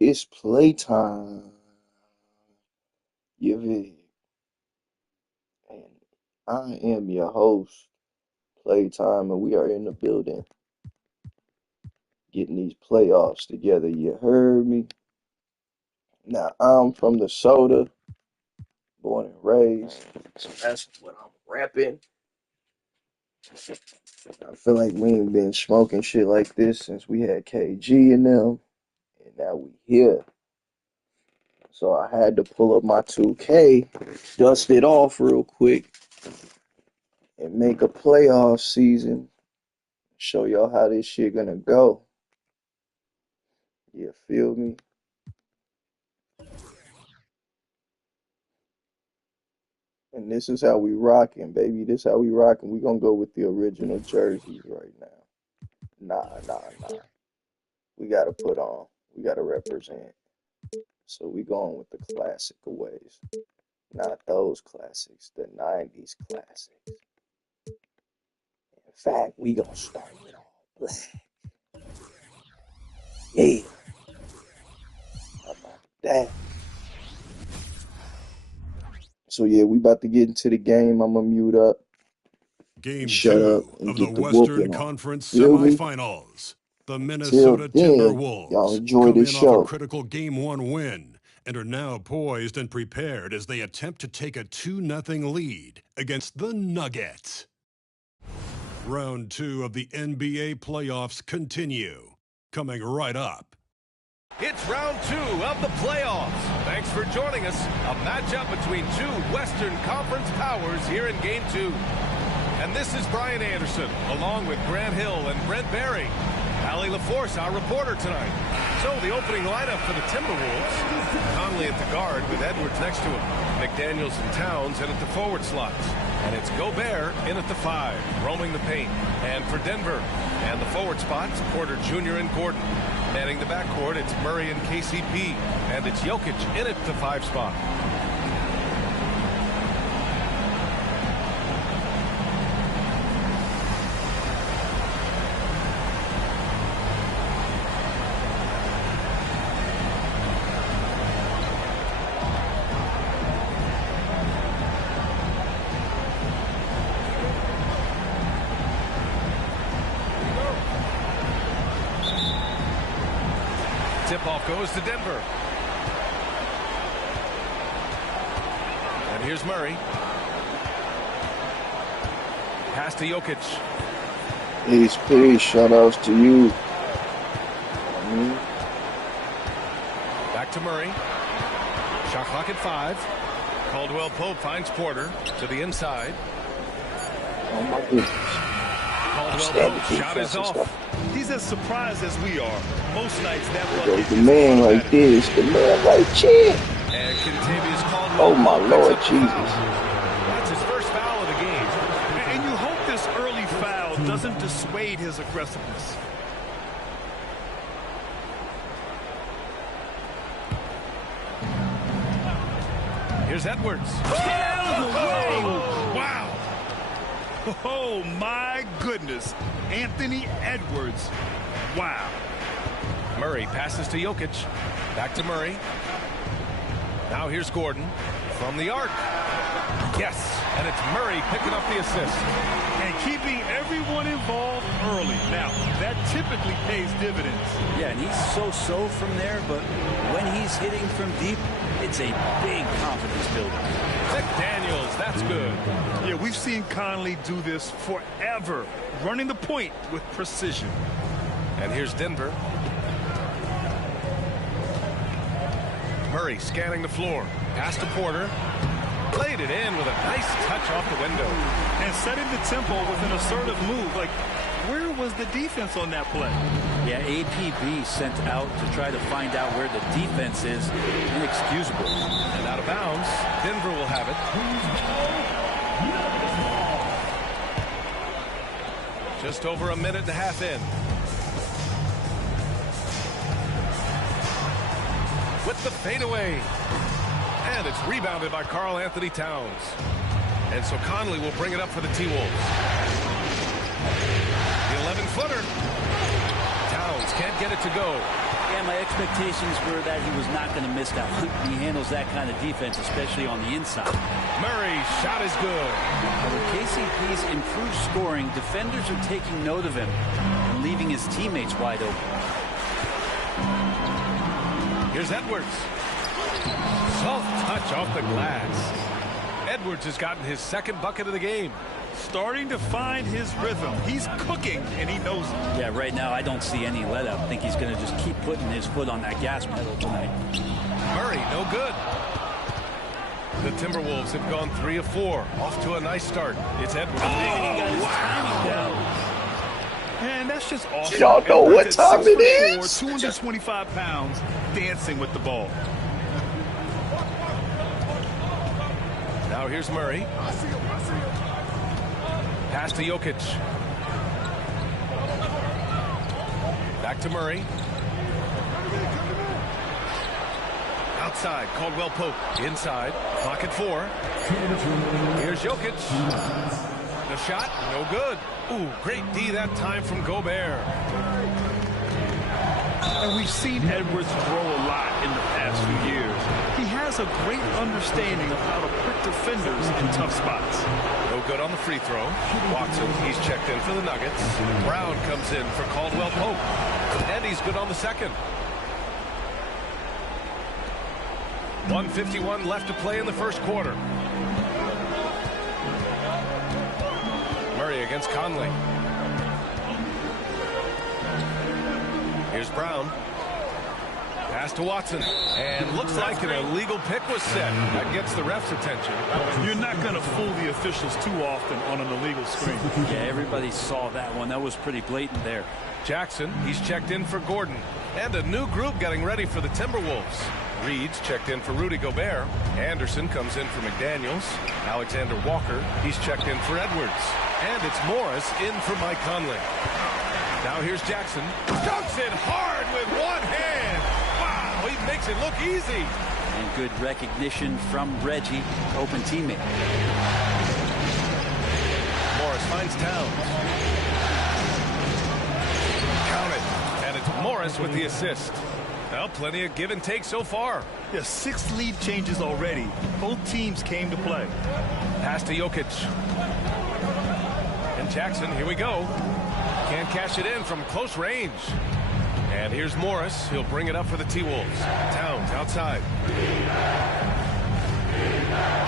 It's playtime. You feel? And I am your host, Playtime, and we are in the building getting these playoffs together. You heard me? Now, I'm from the soda, born and raised, so that's what I'm rapping. I feel like we ain't been smoking shit like this since we had KG in them, and now we here. So I had to pull up my 2K, dust it off real quick, and make a playoff season. Show y'all how this shit gonna go. You feel me? And this is how we rocking, baby. This how we rocking. We gonna go with the original jerseys right now. Nah. We gotta put on. We gotta represent. So we going with the classic ways. Not those classics, the 90s classics. In fact, we gonna start with all black. Yeah, how about that? So yeah, we about to get into the game. I'ma mute up and Game shut up two and of the get the Western whooping on. Conference Feel me? semifinals. The Till Minnesota then, y'all Timberwolves enjoy come the in off a show. critical Game 1 win and are now poised and prepared as they attempt to take a 2-0 lead against the Nuggets. Round 2 of the NBA playoffs continue. Coming right up. It's round 2 of the playoffs. Thanks for joining us. A matchup between two Western Conference powers here in Game 2. And this is Brian Anderson, along with Grant Hill and Brent Barry. Allie LaForce, our reporter tonight. So the opening lineup for the Timberwolves. Conley at the guard with Edwards next to him. McDaniels and Towns in at the forward slots. And it's Gobert in at the 5, roaming the paint. And for Denver, and the forward spots, Porter Jr. and Gordon. Manning the backcourt, it's Murray and KCP. And it's Jokic in at the 5 spot. Tip-off goes to Denver. And here's Murray. Pass to Jokic. Peace. Shout outs to you. Back to Murray. Shot clock at 5. Caldwell Pope finds Porter to the inside. Oh my goodness. Caldwell Pope shot is off. He's as surprised as we are. Most nights that There goes the man right there. It's the man right there. And Kentavious Caldwell. Oh my Lord Jesus. That's his first foul of the game. And you hope this early foul doesn't dissuade his aggressiveness. Here's Edwards. Get out of the way! Wow! Oh my goodness. Anthony Edwards. Wow. Murray passes to Jokic. Back to Murray. Now here's Gordon from the arc. Yes, and it's Murray picking up the assist. And keeping everyone involved early. Now, that typically pays dividends. Yeah, and he's so-so from there, but when he's hitting from deep, it's a big confidence builder. McDaniels, that's good. Yeah, we've seen Conley do this forever, running the point with precision. And here's Denver. Murray scanning the floor. Pass to Porter. Played it in with a nice touch off the window. And setting the tempo with an assertive move. Like, where was the defense on that play? Yeah, APB sent out to try to find out where the defense is. Inexcusable. And out of bounds, Denver will have it. Just over a minute and a half in. With the fadeaway. And it's rebounded by Karl Anthony Towns. And so Conley will bring it up for the T-Wolves. The 11-footer. Towns can't get it to go. Yeah, my expectations were that he was not going to miss that one. He handles that kind of defense, especially on the inside. Murray's shot is good. With KCP's improved scoring, defenders are taking note of him and leaving his teammates wide open. Here's Edwards. Soft touch off the glass. Edwards has gotten his second bucket of the game. Starting to find his rhythm. He's cooking, and he knows it. Yeah, right now I don't see any let up. I think he's going to just keep putting his foot on that gas pedal tonight. Murray, no good. The Timberwolves have gone 3 of 4. Off to a nice start. It's Edwards. Oh, wow. And that's just awesome. Y'all know what time it is. 225 pounds, dancing with the ball. Now here's Murray. Pass to Jokic. Back to Murray. Outside, Caldwell Pope. Inside, pocket 4. Here's Jokic. The shot, no good. Ooh, great D that time from Gobert. And we've seen Edwards grow a lot in the past few years. He has a great understanding of how to prick defenders in tough spots. No good on the free throw. Watson, he's checked in for the Nuggets. Brown comes in for Caldwell Pope. And he's good on the second. 1:51 left to play in the first quarter. Murray against Conley. Here's Brown. Pass to Watson. And looks like an illegal pick was set. That gets the ref's attention. You're not going to fool the officials too often on an illegal screen. Yeah, everybody saw that one. That was pretty blatant there. Jackson, he's checked in for Gordon. And a new group getting ready for the Timberwolves. Reed's checked in for Rudy Gobert. Anderson comes in for McDaniels. Alexander Walker, he's checked in for Edwards. And it's Morris in for Mike Conley. Now here's Jackson. Dunks it hard with one hand. Wow, he makes it look easy. And good recognition from Reggie, open teammate. Morris finds Towns. Count it. And it's Morris with the assist. Well, plenty of give and take so far. Yeah, 6 lead changes already. Both teams came to play. Pass to Jokic. And Jackson, here we go. Can't cash it in from close range. And here's Morris. He'll bring it up for the T-Wolves. Towns outside.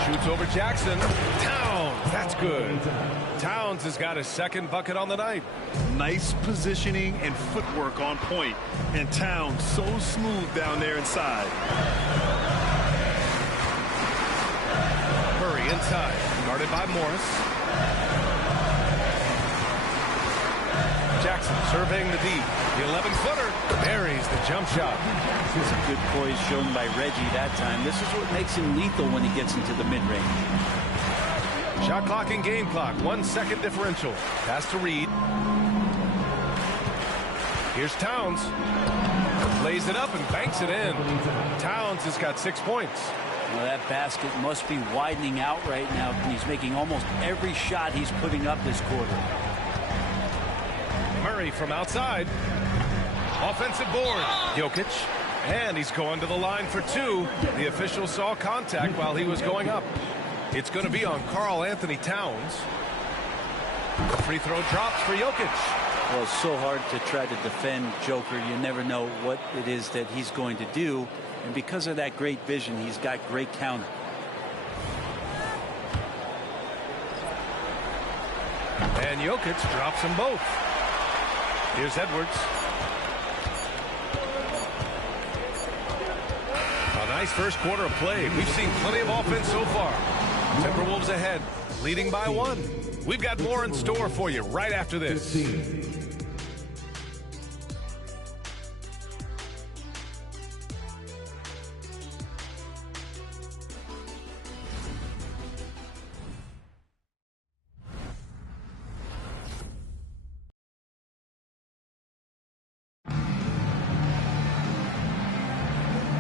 Shoots over Jackson. Towns, that's good. Towns has got his second bucket on the night. Nice positioning and footwork on point. And Towns so smooth down there inside. Murray inside. Guarded by Morris. Jackson surveying the deep. The 11-footer buries the jump shot. It's a good poise shown by Reggie that time. This is what makes him lethal when he gets into the mid-range. Shot clock and game clock. 1 second differential. Pass to Reed. Here's Towns. Lays it up and banks it in. Towns has got 6 points. Well, that basket must be widening out right now. He's making almost every shot he's putting up this quarter. Murray from outside. Offensive board. Jokic. And he's going to the line for 2. The official saw contact while he was going up. It's going to be on Karl Anthony Towns. The free throw drops for Jokic. Well, it's so hard to try to defend Joker. You never know what it is that he's going to do. And because of that great vision, he's got great counter. And Jokic drops them both. Here's Edwards. A nice first quarter of play. We've seen plenty of offense so far. Timberwolves ahead, leading by 1. We've got more in store for you right after this.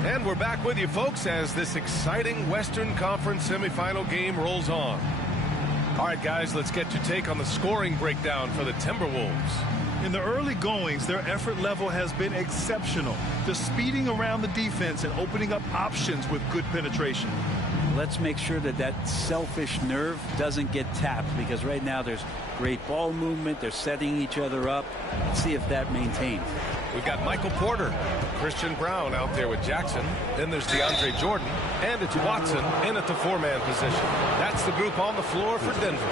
And we're back with you, folks, as this exciting Western Conference semifinal game rolls on. All right, guys, let's get your take on the scoring breakdown for the Timberwolves. In the early goings, their effort level has been exceptional. Just speeding around the defense and opening up options with good penetration. Let's make sure that that selfish nerve doesn't get tapped, because right now there's great ball movement. They're setting each other up. Let's see if that maintains. We've got Michael Porter, Christian Brown out there with Jackson. Then there's DeAndre Jordan, and it's Watson in at the four-man position. That's the group on the floor for Denver.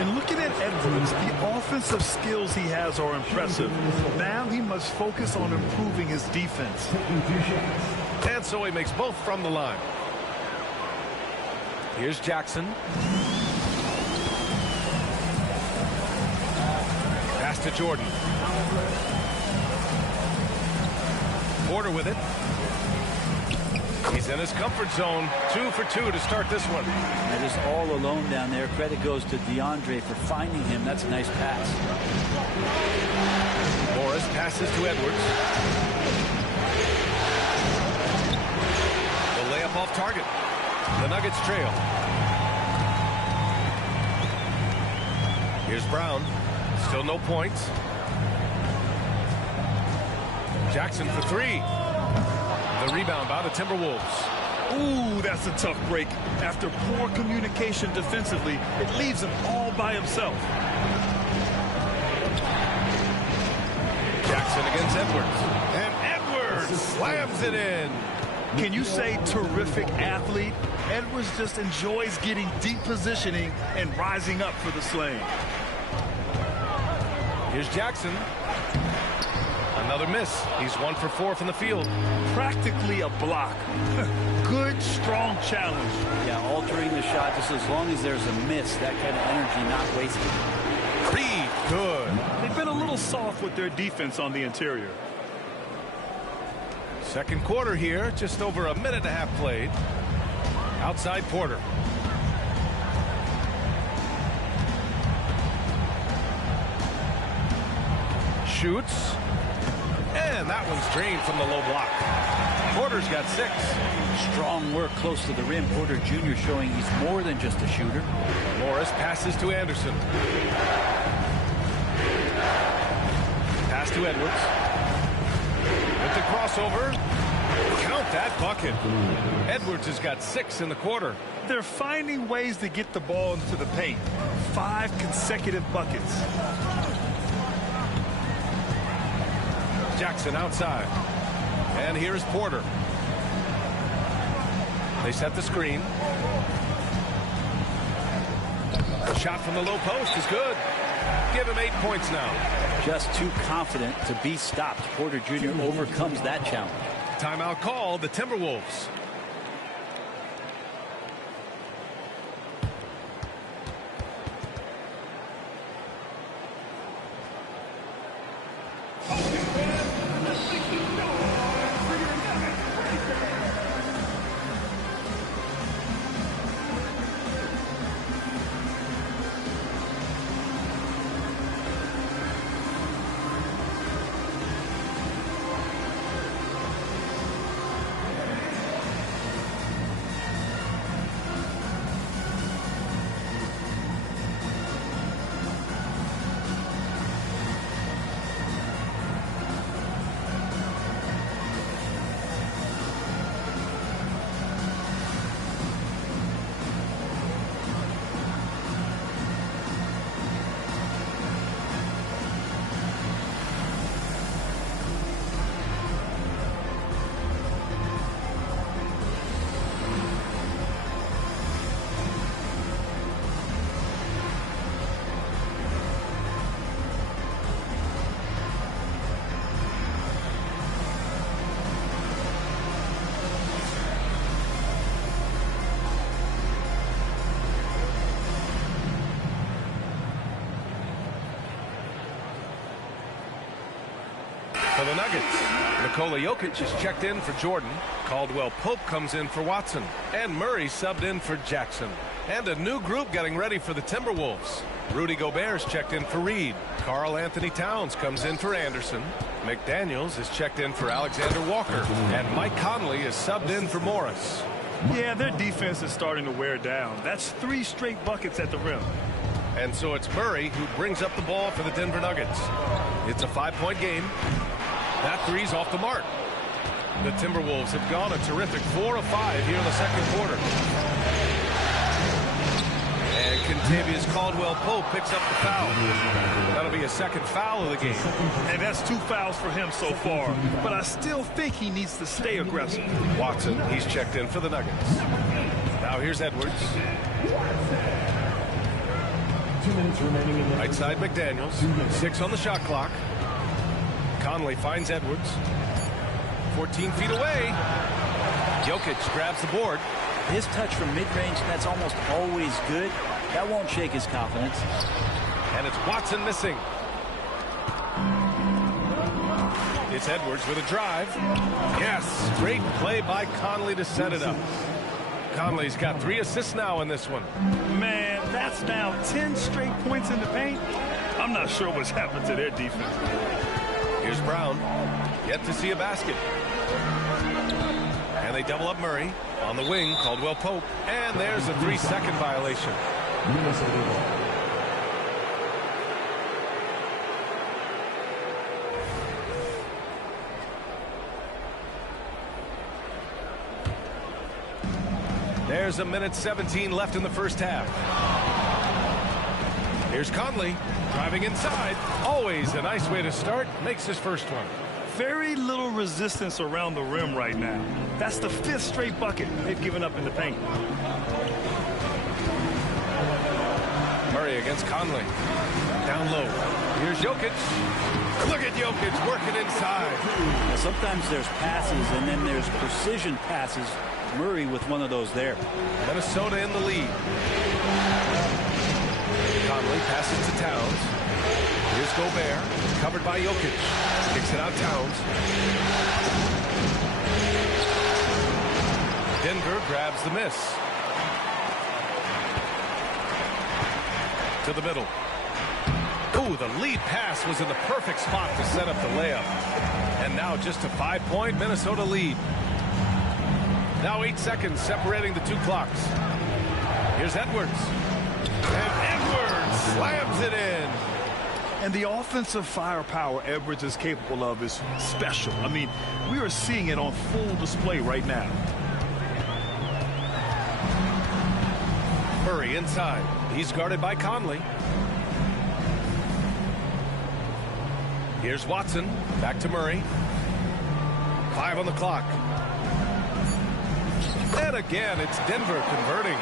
And looking at Edwards, the offensive skills he has are impressive. Now he must focus on improving his defense. And so he makes both from the line. Here's Jackson. Pass to Jordan. Porter with it. He's in his comfort zone. 2 for 2 to start this one. That is all alone down there. Credit goes to DeAndre for finding him. That's a nice pass. Morris passes to Edwards. The layup off target. The Nuggets trail. Here's Brown. Still no points. Jackson for 3. The rebound by the Timberwolves. Ooh, that's a tough break. After poor communication defensively, it leaves him all by himself. Jackson against Edwards. And Edwards slams it in. Can you say terrific athlete? Edwards just enjoys getting deep positioning and rising up for the slam. Here's Jackson. Another miss. He's 1 for 4 from the field. Practically a block. Good, strong challenge. Yeah, altering the shot just as long as there's a miss. That kind of energy not wasted. Reed, good. They've been a little soft with their defense on the interior. Second quarter here, just over a minute and a half played. Outside Porter. Shoots. And that one's drained from the low block. Porter's got 6. Strong work close to the rim. Porter Jr. showing he's more than just a shooter. Morris passes to Anderson. Pass to Edwards. With the crossover. Count that bucket. Edwards has got 6 in the quarter. They're finding ways to get the ball into the paint. 5 consecutive buckets. Jackson outside. And here's Porter. They set the screen. Shot from the low post is good. Give him 8 points now. Just too confident to be stopped. Porter Jr. overcomes that challenge. Timeout called the Timberwolves. For the Nuggets, Nikola Jokic is checked in for Jordan. Caldwell Pope comes in for Watson. And Murray subbed in for Jackson. And a new group getting ready for the Timberwolves. Rudy Gobert's checked in for Reed. Karl Anthony Towns comes in for Anderson. McDaniels is checked in for Alexander Walker. And Mike Conley is subbed in for Morris. Yeah, their defense is starting to wear down. That's 3 straight buckets at the rim. And so it's Murray who brings up the ball for the Denver Nuggets. It's a 5-point game. That three's off the mark. The Timberwolves have gone a terrific 4 of 5 here in the second quarter. And Kentavious Caldwell-Pope picks up the foul. That'll be a second foul of the game. And that's 2 fouls for him so far. But I still think he needs to stay aggressive. Watson, he's checked in for the Nuggets. Now here's Edwards. 2 minutes remaining in the Right side McDaniels. 6 on the shot clock. Conley finds Edwards. 14 feet away. Jokic grabs the board. His touch from mid-range, that's almost always good. That won't shake his confidence. And it's Watson missing. It's Edwards with a drive. Yes, great play by Conley to set it up. Conley's got 3 assists now in this one. Man, that's now 10 straight points in the paint. I'm not sure what's happened to their defense. Here's Brown. Yet to see a basket. And they double up Murray. On the wing, Caldwell-Pope. And there's a 3-second violation. Minnesota. There's a minute 17 left in the first half. Here's Conley driving inside. Always a nice way to start. Makes his first one. Very little resistance around the rim right now. That's the 5th straight bucket they've given up in the paint. Murray against Conley. Down low. Here's Jokic. Look at Jokic working inside. Now, sometimes there's passes and then there's precision passes. Murray with one of those there. Minnesota in the lead. Conley passes to Towns. Here's Gobert. Covered by Jokic. Kicks it out Towns. Denver grabs the miss. To the middle. Ooh, the lead pass was in the perfect spot to set up the layup. And now just a 5-point Minnesota lead. Now 8 seconds separating the 2 clocks. Here's Edwards. And Edwards slams it in. And the offensive firepower Edwards is capable of is special. I mean, we are seeing it on full display right now. Murray inside. He's guarded by Conley. Here's Watson. Back to Murray. 5 on the clock. And again, it's Denver converting.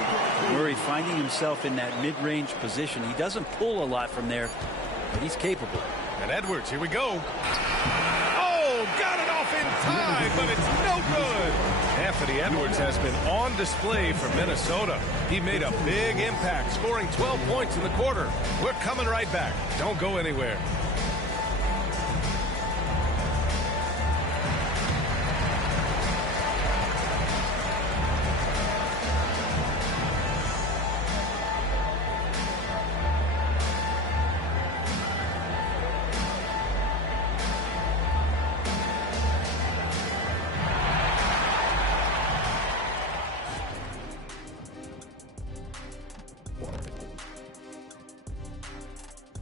Murray finding himself in that mid-range position. He doesn't pull a lot from there, but he's capable. And Edwards, here we go. Oh, got it off in time, but it's no good. Anthony Edwards has been on display for Minnesota. He made a big impact, scoring 12 points in the quarter. We're coming right back. Don't go anywhere.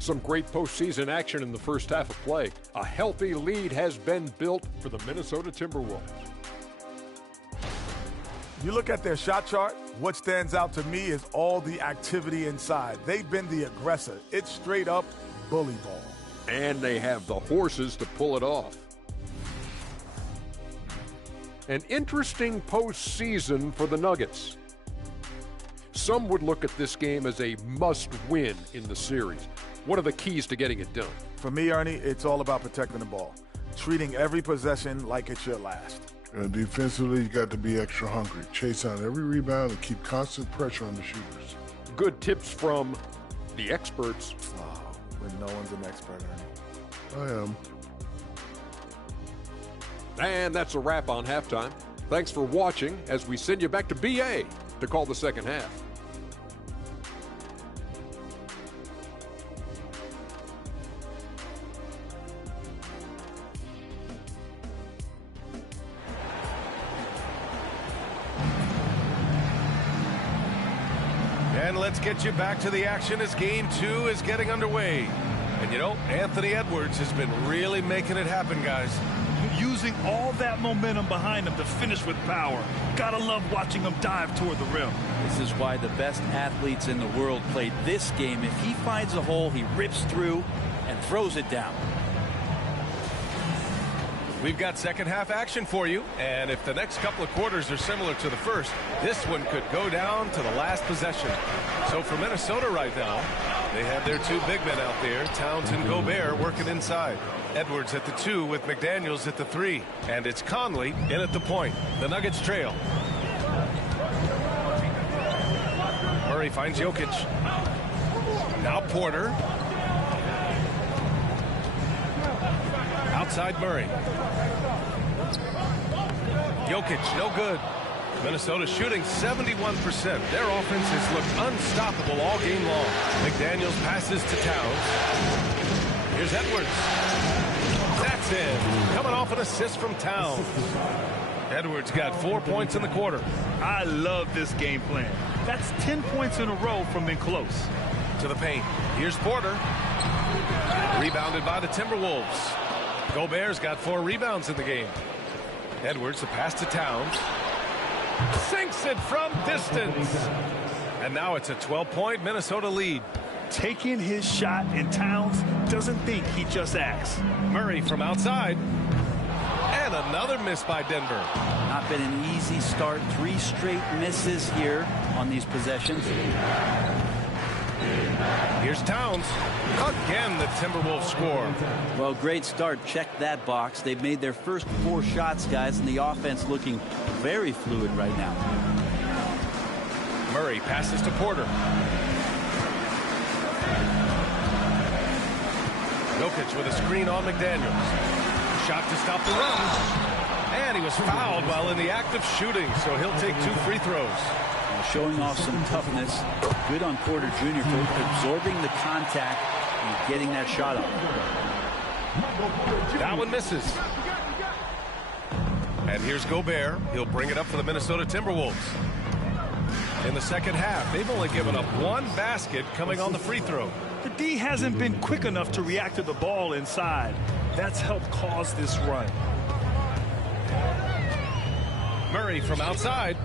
Some great postseason action in the first half of play. A healthy lead has been built for the Minnesota Timberwolves. You look at their shot chart, what stands out to me is all the activity inside. They've been the aggressor. It's straight up bully ball. And they have the horses to pull it off. An interesting postseason for the Nuggets. Some would look at this game as a must-win in the series. What are the keys to getting it done? For me, Ernie, it's all about protecting the ball. Treating every possession like it's your last. Defensively, you got to be extra hungry. Chase down every rebound and keep constant pressure on the shooters. Good tips from the experts. Oh, when no one's an expert, Ernie. I am. And that's a wrap on halftime. Thanks for watching as we send you back to BA to call the second half. And let's get you back to the action as game 2 is getting underway. And you know, Anthony Edwards has been really making it happen, guys. Using all that momentum behind him to finish with power. Gotta love watching him dive toward the rim. This is why the best athletes in the world play this game. If he finds a hole, he rips through and throws it down. We've got second half action for you, and if the next couple of quarters are similar to the first, this one could go down to the last possession. So for Minnesota right now, they have their two big men out there, Towns and Gobert, working inside. Edwards at the 2 with McDaniels at the 3, and it's Conley in at the point. The Nuggets trail. Murray finds Jokic. Now Porter. Outside Murray. Jokic, no good. Minnesota shooting 71%. Their offense has looked unstoppable all game long. McDaniels passes to Towns. Here's Edwards. That's in. Coming off an assist from Towns. Edwards got 4 points in the quarter. I love this game plan. That's 10 points in a row from in close. To the paint. Here's Porter. Rebounded by the Timberwolves. Gobert's got 4 rebounds in the game. Edwards, the pass to Towns. Sinks it from distance. And now it's a 12-point Minnesota lead. Taking his shot, and Towns doesn't think, he just acts. Murray from outside. And another miss by Denver. Not been an easy start. 3 straight misses here on these possessions. Here's Towns. Again, the Timberwolves score. Well, great start. Check that box. They've made their first 4 shots, guys, and the offense looking very fluid right now. Murray passes to Porter. Jokic with a screen on McDaniels. Shot to stop the run. And he was fouled while in the act of shooting, so he'll take 2 free throws. Showing off some toughness. Good on Porter Jr. for absorbing the contact and getting that shot up. That one misses. And here's Gobert. He'll bring it up for the Minnesota Timberwolves. In the second half, they've only given up 1 basket coming on the free throw. The D hasn't been quick enough to react to the ball inside. That's helped cause this run. Murray from outside,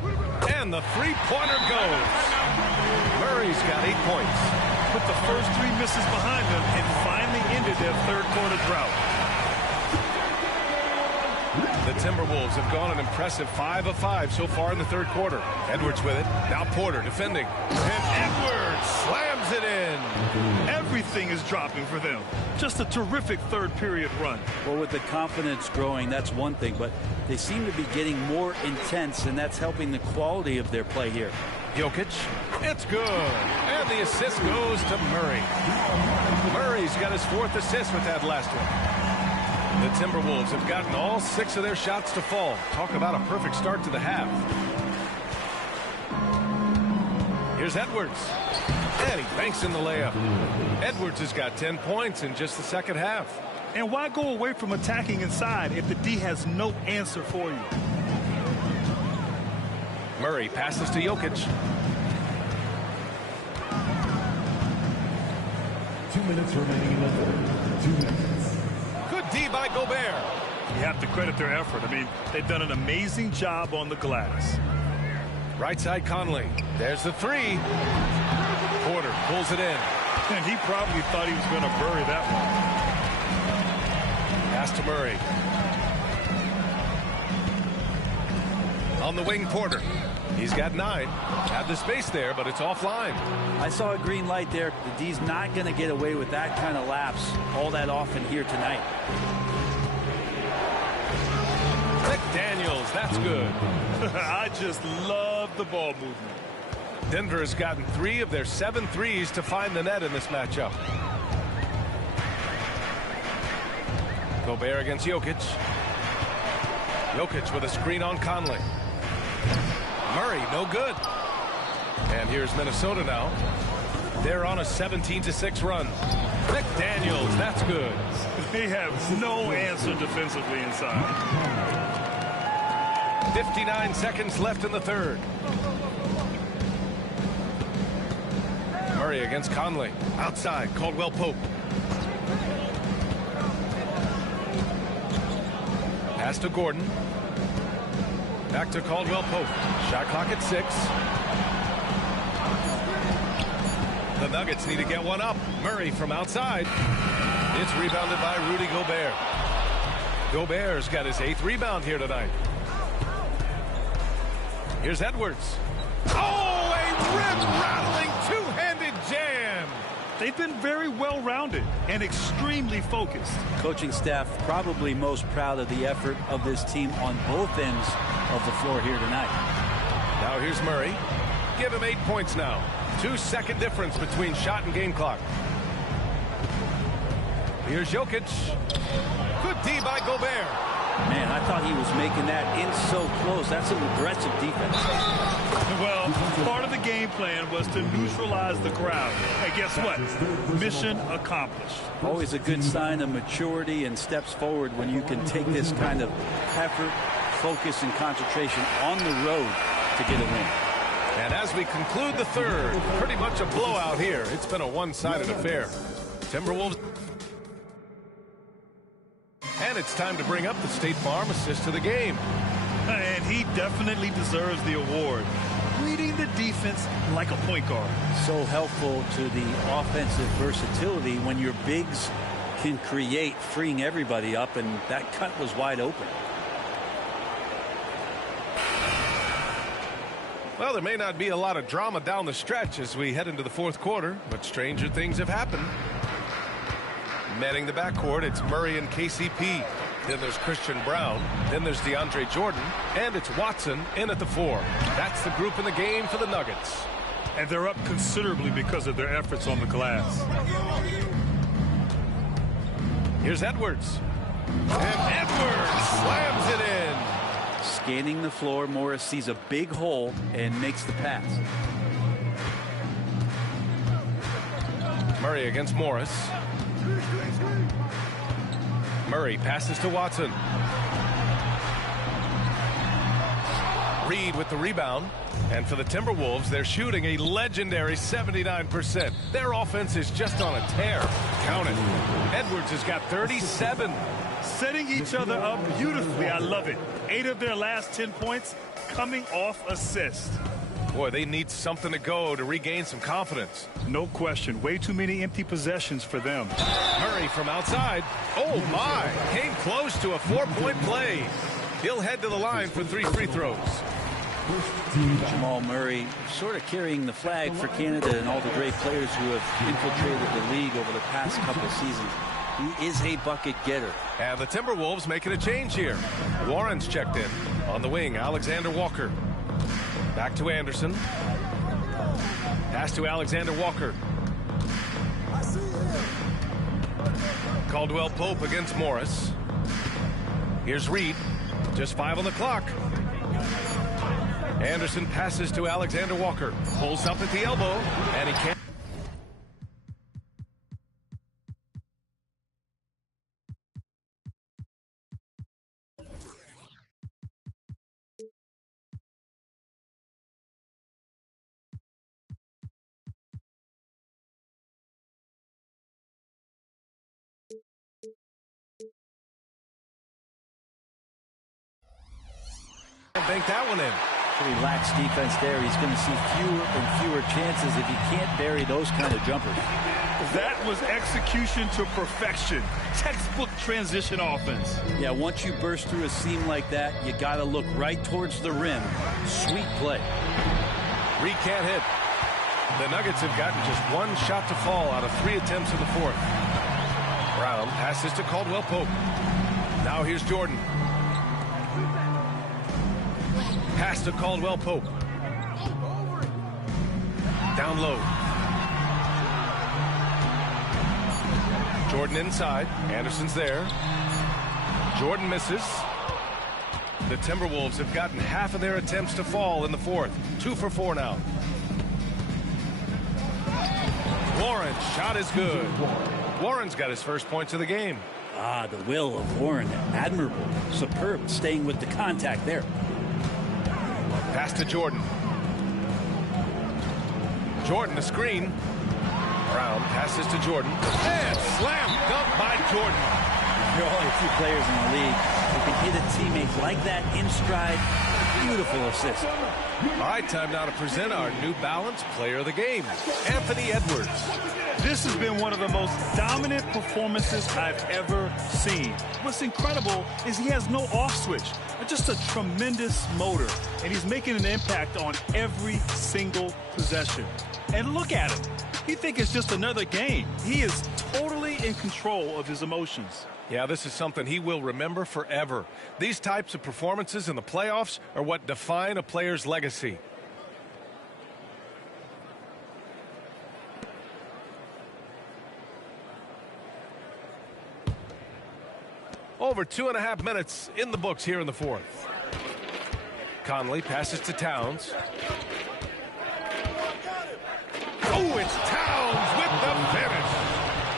and the three-pointer goes. Murray's got 8 points. Put the first 3 misses behind them and finally ended their third-quarter drought. The Timberwolves have gone an impressive 5 of 5 so far in the third quarter. Edwards with it. Now Porter defending. And Edwards slams it in. Everything is dropping for them. Just a terrific third-period run. Well, with the confidence growing, that's one thing, but they seem to be getting more intense, and that's helping the quality of their play here. Jokic. It's good. And the assist goes to Murray. Murray's got his 4th assist with that last one. The Timberwolves have gotten all 6 of their shots to fall. Talk about a perfect start to the half. Here's Edwards. And he banks in the layup. Edwards has got 10 points in just the second half. And why go away from attacking inside if the D has no answer for you? Murray passes to Jokic. 2 minutes remaining in the third. 2 minutes. Good D by Gobert. You have to credit their effort. I mean, they've done an amazing job on the glass. Right side Conley. There's the 3. Porter pulls it in. And he probably thought he was going to bury that one. Pass to Murray. On the wing, Porter. He's got 9. Had the space there, but it's offline. I saw a green light there. The D's not going to get away with that kind of lapse all that often here tonight. McDaniels, that's good. I just love the ball movement. Denver has gotten 3 of their 7 threes to find the net in this matchup. Gobert against Jokic. Jokic with a screen on Conley. Murray, no good. And here's Minnesota now. They're on a 17-6 run. McDaniels, that's good. They have no answer defensively inside. 59 seconds left in the third. Murray against Conley. Outside, Caldwell Pope. Pass to Gordon. Back to Caldwell Pope. Shot clock at 6. The Nuggets need to get one up. Murray from outside. It's rebounded by Rudy Gobert. Gobert's got his 8th rebound here tonight. Here's Edwards. Oh, a rim-rattling two-handed jam. They've been very well-rounded and extremely focused. Coaching staff probably most proud of the effort of this team on both ends of the floor here tonight. Now here's Murray. Give him 8 points now. 2-second difference between shot and game clock. Here's Jokic. Good D by Gobert. Man, I thought he was making that in so close. That's some aggressive defense. Well, part of the game plan was to neutralize the crowd. And guess what? Mission accomplished. Always a good sign of maturity and steps forward when you can take this kind of effort, focus, and concentration on the road to get a win. And as we conclude the third, pretty much a blowout here. It's been a one-sided affair. Timberwolves. And it's time to bring up the State Farm assist of the game. And he definitely deserves the award. Reading the defense like a point guard. So helpful to the offensive versatility when your bigs can create, freeing everybody up, and that cut was wide open. Well, there may not be a lot of drama down the stretch as we head into the fourth quarter, but stranger things have happened. Manning the backcourt, it's Murray and KCP. Then there's Christian Brown. Then there's DeAndre Jordan. And it's Watson in at the 4. That's the group in the game for the Nuggets. And they're up considerably because of their efforts on the glass. Here's Edwards. And Edwards slams it in. Scanning the floor, Morris sees a big hole and makes the pass. Murray against Morris. Murray passes to Watson. Reed with the rebound. And for the Timberwolves, they're shooting a legendary 79%. Their offense is just on a tear. Count it. Edwards has got 37. Setting each other up beautifully. I love it. 8 of their last 10 points coming off assist. Boy, they need something to go to regain some confidence. No question. Way too many empty possessions for them. Murray from outside. Oh, my. Came close to a 4-point play. He'll head to the line for 3 free throws. Jamal Murray sort of carrying the flag for Canada and all the great players who have infiltrated the league over the past couple of seasons. He is a bucket getter. And the Timberwolves making a change here. Warren's checked in. On the wing, Alexander Walker. Back to Anderson. Pass to Alexander Walker. Caldwell Pope against Morris. Here's Reed. Just 5 on the clock. Anderson passes to Alexander Walker. Pulls up at the elbow, and he can't. Bank that one in. Pretty lax defense there. He's going to see fewer and fewer chances if he can't bury those kind of jumpers. That was execution to perfection. Textbook transition offense. Yeah, once you burst through a seam like that, you got to look right towards the rim. Sweet play. Reed can't hit. The Nuggets have gotten just 1 shot to fall out of 3 attempts in the fourth. Brown passes to Caldwell Pope. Now here's Jordan. Pass to Caldwell Pope. Down low. Jordan inside. Anderson's there. Jordan misses. The Timberwolves have gotten half of their attempts to fall in the fourth. 2 for 4 now. Warren, shot is good. Warren's got his first points of the game. Ah, the will of Warren. Admirable. Superb. Staying with the contact there. Pass to Jordan. Jordan, a screen. Brown passes to Jordan. And slam dunk by Jordan. There are only a few players in the league who can hit a teammate like that in stride. Beautiful assist. All right, time now to present our New Balance Player of the Game, Anthony Edwards. This has been one of the most dominant performances I've ever seen. What's incredible is he has no off switch, just a tremendous motor, and he's making an impact on every single possession. And look at him. He thinks it's just another game. He is totally in control of his emotions. Yeah, this is something he will remember forever. These types of performances in the playoffs are what define a player's legacy. Over 2.5 minutes in the books here in the fourth. Conley passes to Towns. Oh, it's Towns with the finish.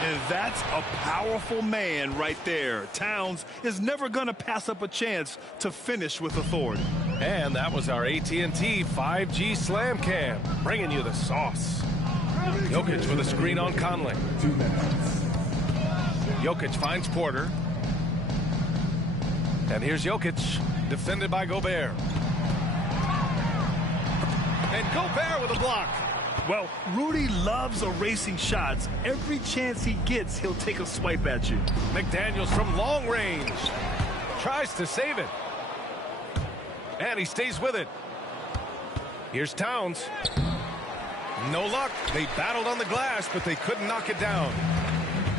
And that's a powerful man right there. Towns is never going to pass up a chance to finish with authority. And that was our AT&T 5G Slam Cam, bringing you the sauce. Jokic with a screen on Conley. 2 minutes. Jokic finds Porter. And here's Jokic, defended by Gobert. And Gobert with a block. Well, Rudy loves erasing shots. Every chance he gets, he'll take a swipe at you. McDaniels from long range. Tries to save it. And he stays with it. Here's Towns. No luck. They battled on the glass, but they couldn't knock it down.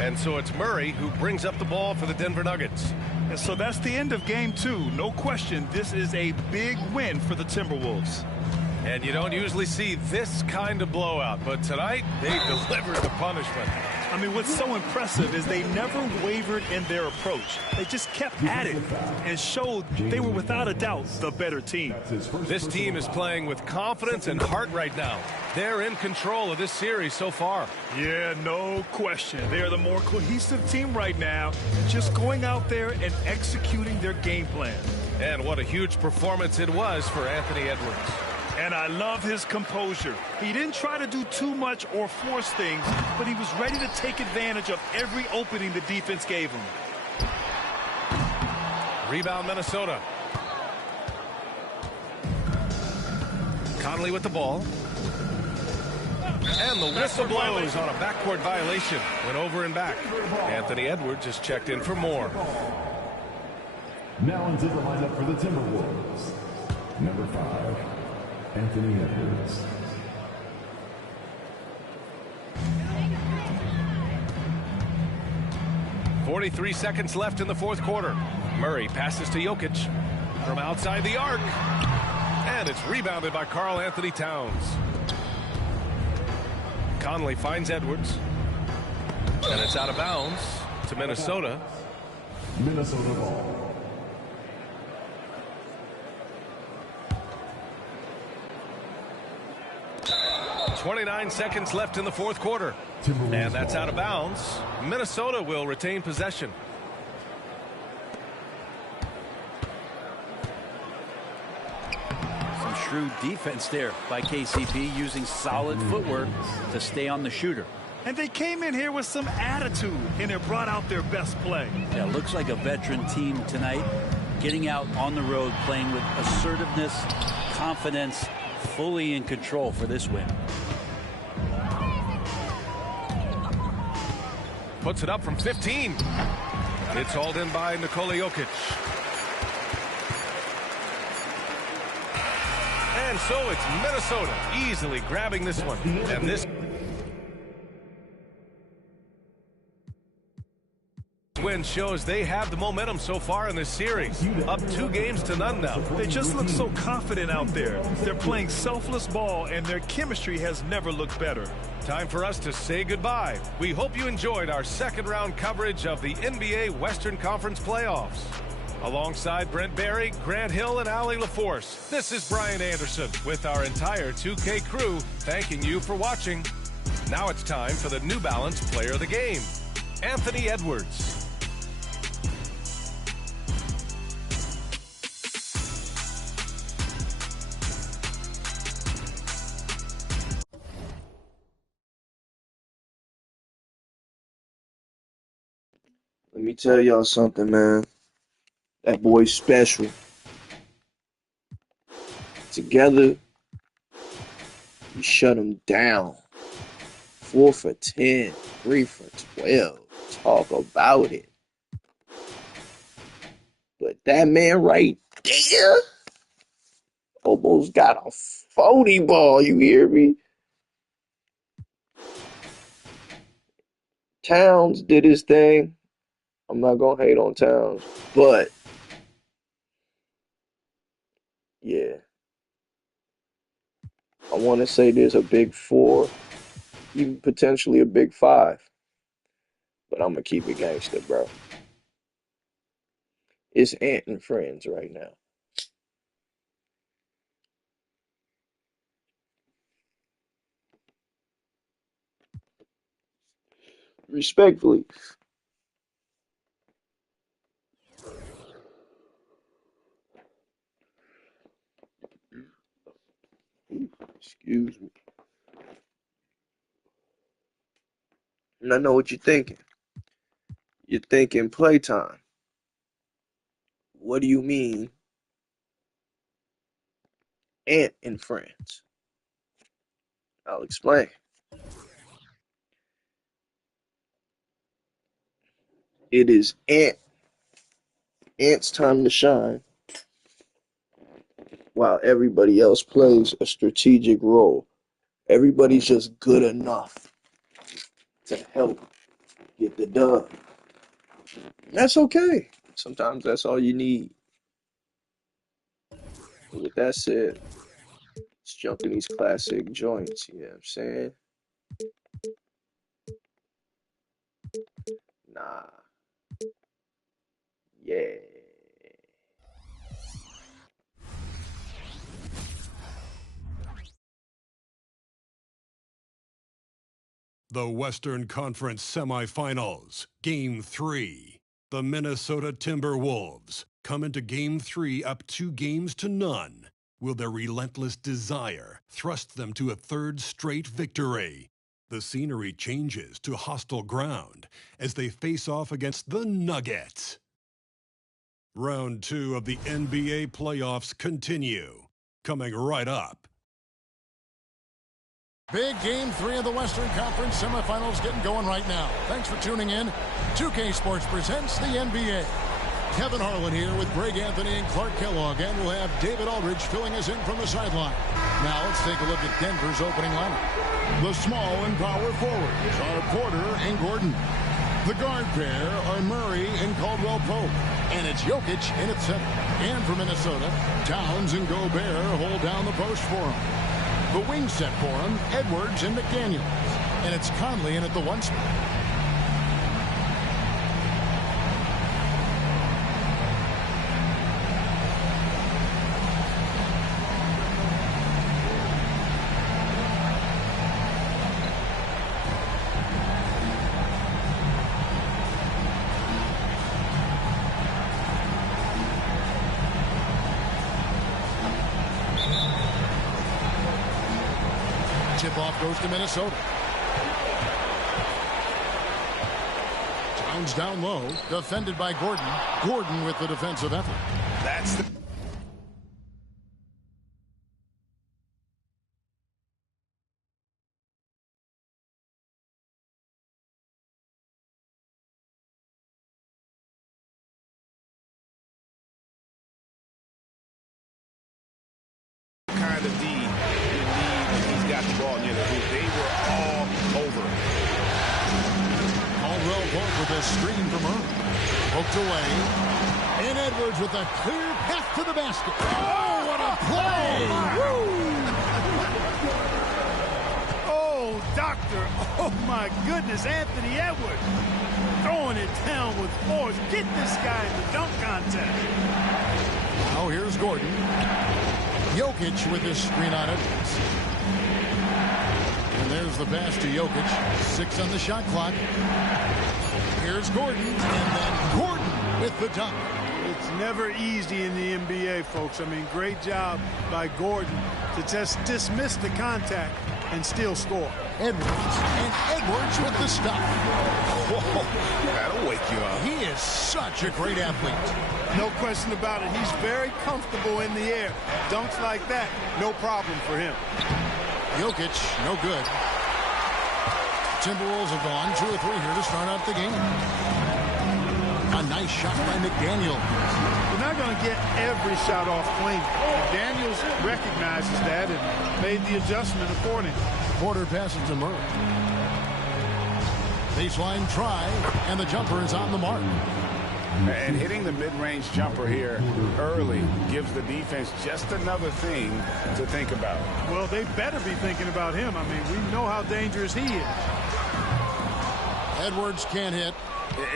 And so it's Murray who brings up the ball for the Denver Nuggets. And so that's the end of game 2. No question, this is a big win for the Timberwolves. And you don't usually see this kind of blowout, but tonight they delivered the punishment. I mean, what's so impressive is they never wavered in their approach. They just kept at it and showed they were without a doubt the better team. This team is playing with confidence and heart right now. They're in control of this series so far. Yeah, no question. They're the more cohesive team right now, just going out there and executing their game plan. And what a huge performance it was for Anthony Edwards. And I love his composure. He didn't try to do too much or force things, but he was ready to take advantage of every opening the defense gave him. Rebound, Minnesota. Conley with the ball. And the whistle blows on a backcourt violation. Went over and back. Anthony Edwards is checked in for more. Now into the lineup for the Timberwolves. Number 5, Anthony Edwards. .43 seconds left in the fourth quarter. Murray passes to Jokic from outside the arc. And it's rebounded by Karl Anthony Towns. Conley finds Edwards. And it's out of bounds to Minnesota. Minnesota ball. 29 seconds left in the fourth quarter. And that's out of bounds. Minnesota will retain possession. Some shrewd defense there by KCP, using solid footwork to stay on the shooter. And they came in here with some attitude, and it brought out their best play. Yeah, looks like a veteran team tonight, getting out on the road, playing with assertiveness, confidence, fully in control for this win. Puts it up from 15. It's hauled in by Nikola Jokic. And so it's Minnesota easily grabbing this one. And this win shows they have the momentum so far in this series. Up 2 games to none now. They just look so confident out there. They're playing selfless ball, and their chemistry has never looked better. Time for us to say goodbye. We hope you enjoyed our second round coverage of the NBA Western Conference Playoffs. Alongside Brent Barry, Grant Hill, and Allie LaForce, this is Brian Anderson with our entire 2K crew thanking you for watching. Now it's time for the New Balance Player of the Game, Anthony Edwards. Let me tell y'all something, man. That boy's special. Together, we shut him down. 4 for 10, 3 for 12. Talk about it. But that man right there almost got a 40 ball, you hear me? Towns did his thing. I'm not going to hate on Towns. But, yeah. I want to say there's a big 4, even potentially a big 5. But I'm going to keep it gangster, bro. It's Ant and Friends right now. Respectfully. Excuse me. And I know what you're thinking. You're thinking Playtyme. What do you mean Ant and Friends? I'll explain. It is Ant's time to shine while everybody else plays a strategic role. Everybody's just good enough to help get the dub. That's okay. Sometimes that's all you need. But with that said, let's jump in these classic joints, you know what I'm saying? Nah. Yeah. The Western Conference Semifinals, Game 3. The Minnesota Timberwolves come into Game 3 up 2-0. Will their relentless desire thrust them to a third straight victory? The scenery changes to hostile ground as they face off against the Nuggets. Round 2 of the NBA playoffs continue. Coming right up. Big Game 3 of the Western Conference semifinals getting going right now. Thanks for tuning in. 2K Sports presents the NBA. Kevin Harlan here with Greg Anthony and Clark Kellogg, and we'll have David Aldridge filling us in from the sideline. Now let's take a look at Denver's opening lineup. The small and power forwards are Porter and Gordon. The guard pair are Murray and Caldwell-Pope. And it's Jokic in at center. And for Minnesota, Towns and Gobert hold down the post for him. The wing set for him, Edwards and McDaniels. And it's Conley in at the 1 spot. Tip-off goes to Minnesota. Towns down low, defended by Gordon. Gordon with the defensive effort. That's the kind of D you need when he's got the ball near the hoop. They were all over. Caldwell-Pope with a screen from her. Poked away. And Edwards with a clear path to the basket. Oh, what a play! Oh, doctor. Oh, my goodness. Anthony Edwards throwing it down with force. Get this guy in the dunk contest. Now here's Gordon. Jokic with his screen on Edwards. And there's the pass to Jokic. 6 on the shot clock. Here's Gordon. And then Gordon with the dunk. It's never easy in the NBA, folks. I mean, great job by Gordon to just dismiss the contact and still score. Edwards. And Edwards with the stop. Whoa, that'll wake you up. He is such a great athlete. No question about it. He's very comfortable in the air. Dunks like that, no problem for him. Jokic, no good. Timberwolves have gone 2 or 3 here to start out the game. A nice shot by McDaniel. We're not going to get every shot off clean. Daniels recognizes that and made the adjustment accordingly. Porter passes to Murray. Baseline try, and the jumper is on the mark. And hitting the mid-range jumper here early gives the defense just another thing to think about. Well, they better be thinking about him. I mean, we know how dangerous he is. Edwards can't hit.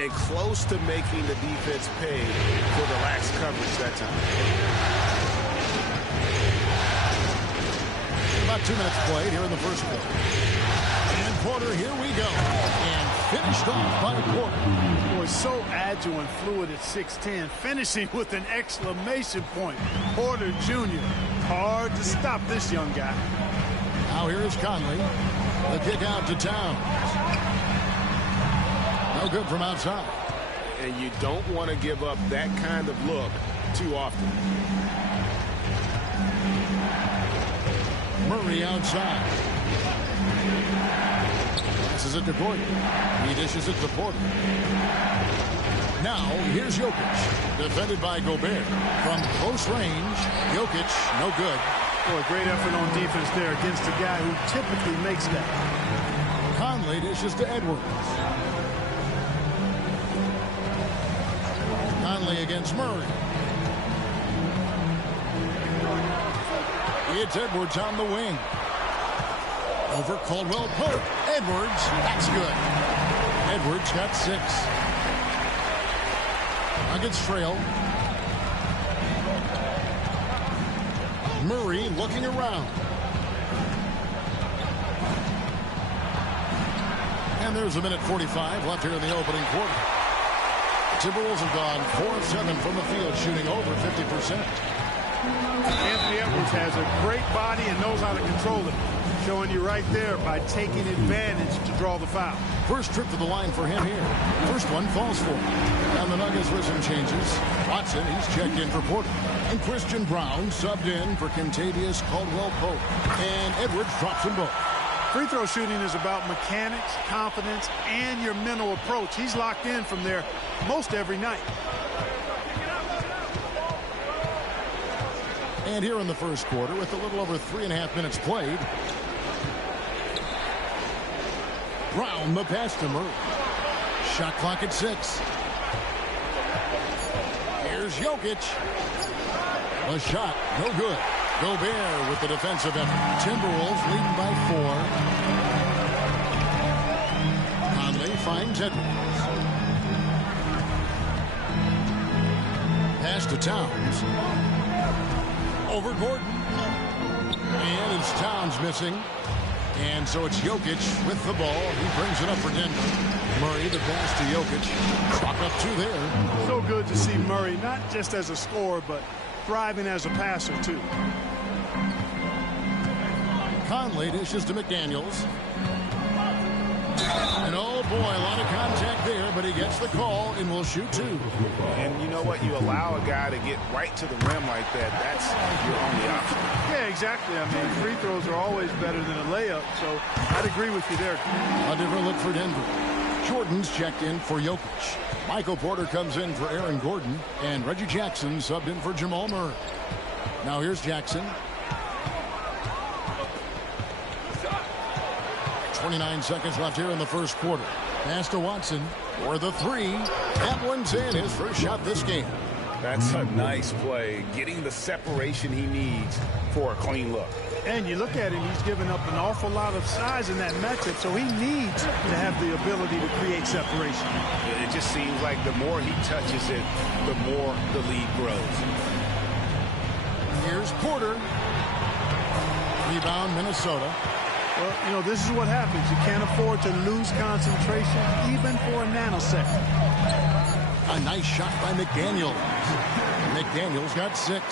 And close to making the defense pay for the lax coverage that time. About 2 minutes played here in the first quarter. And Porter, here we go. And finished off by Porter. Boy, so agile and fluid at 6'10", finishing with an exclamation point. Porter Jr. Hard to stop this young guy. Now here is Conley. The kick out to Towns. No good from outside. And you don't want to give up that kind of look too often. Murray outside. Passes it to Gordon. He dishes it to Porter. Now, here's Jokic. Defended by Gobert. From close range, Jokic, no good. Boy, great effort on defense there against a guy who typically makes that. Conley dishes to Edwards. Conley against Murray. It's Edwards on the wing. Over Caldwell Pope. Edwards, that's good. Edwards got 6. Nuggets trail. Murray looking around. And there's 1:45 left here in the opening quarter. Timberwolves have gone 4 of 7 from the field, shooting over 50%. Anthony Edwards has a great body and knows how to control it. Showing you right there by taking advantage to draw the foul. First trip to the line for him here. First one falls for him. And the Nuggets with some changes. Watson, he's checked in for Porter. And Christian Brown subbed in for Kentavious Caldwell-Pope. And Edwards drops them both. Free throw shooting is about mechanics, confidence, and your mental approach. He's locked in from there most every night. And here in the first quarter, with a little over 3.5 minutes played, Brown the pass to Murray. Shot clock at 6. Here's Jokic. A shot, no good. Gobert with the defensive effort. Timberwolves leading by 4. Conley finds Edwards. Pass to Towns. Over Gordon. And it's Towns missing. And so it's Jokic with the ball. He brings it up for Denver. Murray, the pass to Jokic. Clock up 2 there. So good to see Murray, not just as a scorer, but thriving as a passer, too. Conley dishes to McDaniels. And oh boy, a lot of contact there, but he gets the call and will shoot 2. And you know what? You allow a guy to get right to the rim like that. That's your only option. Yeah, exactly. I mean, free throws are always better than a layup, so I'd agree with you there. A different look for Denver. Jordan's checked in for Jokic. Michael Porter comes in for Aaron Gordon, and Reggie Jackson subbed in for Jamal Murray. Now here's Jackson. 29 seconds left here in the first quarter. Pass to Watson for the 3. That one's in, his first shot this game. That's a nice play, getting the separation he needs for a clean look. And you look at him, he's given up an awful lot of size in that matchup, so he needs to have the ability to create separation. It just seems like the more he touches it, the more the lead grows. Here's Porter. Rebound, Minnesota. Well, you know, this is what happens. You can't afford to lose concentration, even for a nanosecond. A nice shot by McDaniels. McDaniels got 6.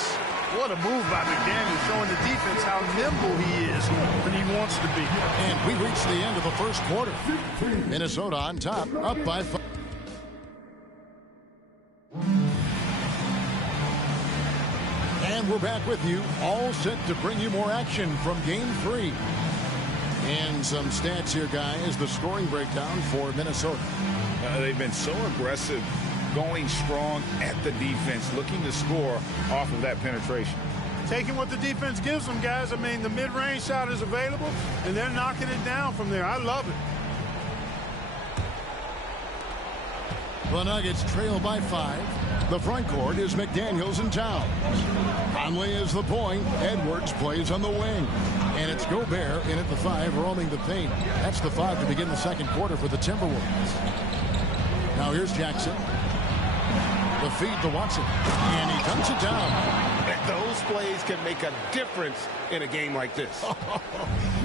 What a move by McDaniel, showing the defense how nimble he is when he wants to be. And we reach the end of the first quarter. Minnesota on top, up by 5. And we're back with you, all set to bring you more action from Game 3. And some stats here, guys. The scoring breakdown for Minnesota. They've been so aggressive, going strong at the defense, looking to score off of that penetration. Taking what the defense gives them, guys. I mean, the mid-range shot is available, and they're knocking it down from there. I love it. The Nuggets trail by 5. The front court is McDaniels and Towns. Conley is the point. Edwards plays on the wing. And it's Gobert in at the 5, roaming the paint. That's the 5 to begin the second quarter for the Timberwolves. Now here's Jackson. The feed to Watson. And he dunks it down. Those plays can make a difference in a game like this.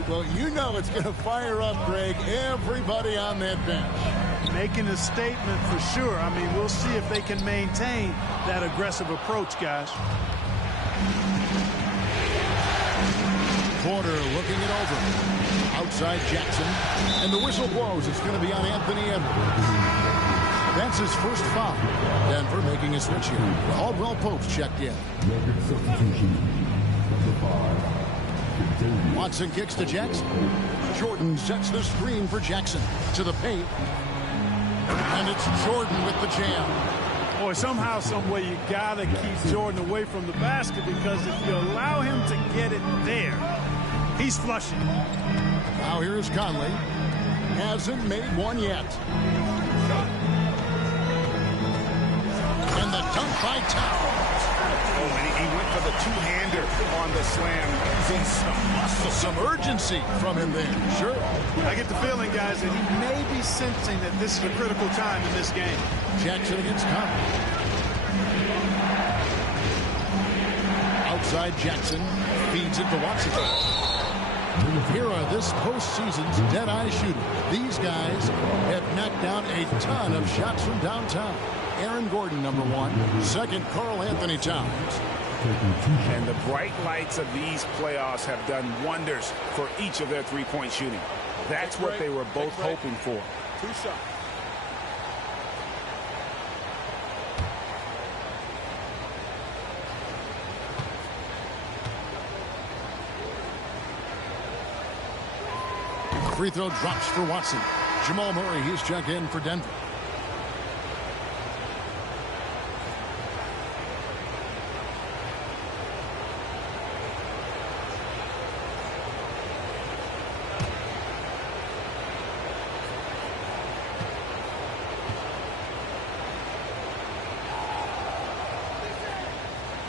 Well, you know it's going to fire up, Greg, everybody on that bench. Making a statement for sure. I mean, we'll see if they can maintain that aggressive approach, guys. Porter looking it over. Outside Jackson. And the whistle blows. It's going to be on Anthony Edwards. That's his first foul. Denver making a switch here. Caldwell Pope checked in. Watson kicks to Jackson. Jordan sets the screen for Jackson. To the paint. And it's Jordan with the jam. Boy, somehow, some way, you got to keep Jordan away from the basket, because if you allow him to get it there, he's flushing. Now here's Conley. Hasn't made one yet. And the dunk by Towns. Oh, and he went for the two-hander on the slam, using some muscle. Some urgency from him there. Sure. I get the feeling, guys, that he may be sensing that this is a critical time in this game. Jackson against Conley. Outside Jackson feeds it to Watson. Here are this postseason's dead-eye shooter. These guys have knocked down a ton of shots from downtown. Aaron Gordon, number 1. Second, Karl Anthony Towns. And the bright lights of these playoffs have done wonders for each of their three-point shooting. That's what they were both hoping for. 2 shots. Free throw drops for Watson. Jamal Murray, he's checked in for Denver.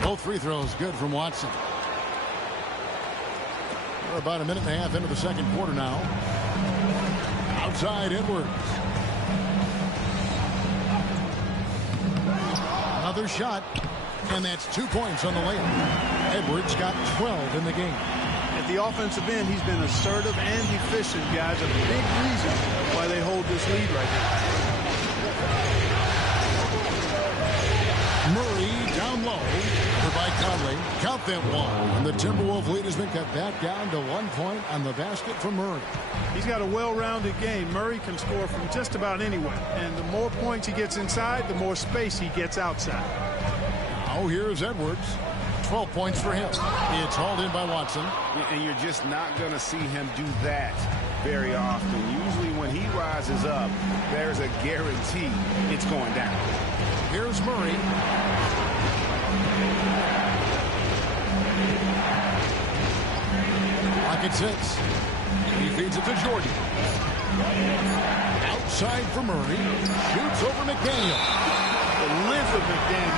Both free throws good from Watson. We're about a minute and a half into the second quarter now. Outside Edwards. Another shot. And that's 2 points on the layup. Edwards got 12 in the game. At the offensive end, he's been assertive and efficient, guys. A big reason why they hold this lead right now. Murray down low. By Conley. Count that one. And the Timberwolves lead has been cut back down to 1 point on the basket for Murray. He's got a well-rounded game. Murray can score from just about anywhere. And the more points he gets inside, the more space he gets outside. Now here's Edwards. 12 points for him. It's hauled in by Watson. And you're just not going to see him do that very often. Usually when he rises up, there's a guarantee it's going down. Here's Murray. Pocket 6. He feeds it to Jordan. Outside for Murray. Shoots over McDaniel. The length of McDaniel,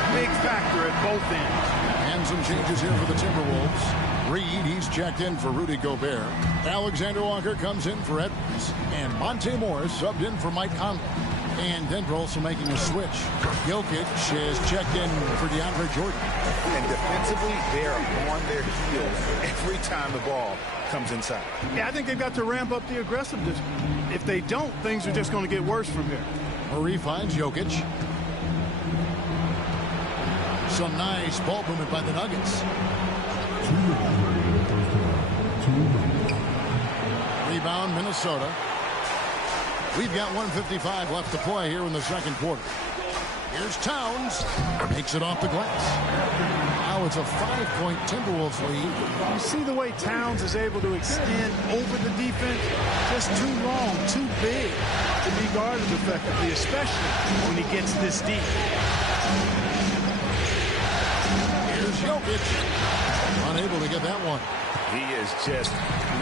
a big factor at both ends. And some changes here for the Timberwolves. Reed, he's checked in for Rudy Gobert. Alexander Walker comes in for Edwards. And Monte Morris subbed in for Mike Conley. And Denver also making a switch. Jokic has checked in for DeAndre Jordan. And defensively, they are on their heels every time the ball comes inside. Yeah, I think they've got to ramp up the aggressiveness. If they don't, things are just going to get worse from here. Murray finds Jokic. Some nice ball movement by the Nuggets. Rebound, Minnesota. We've got 1:55 left to play here in the second quarter. Here's Towns. Makes it off the glass. Now it's a 5-point Timberwolves lead. You see the way Towns is able to extend over the defense? Just too long, too big to be guarded effectively, especially when he gets this deep. Here's Jokic. Unable to get that one. He is just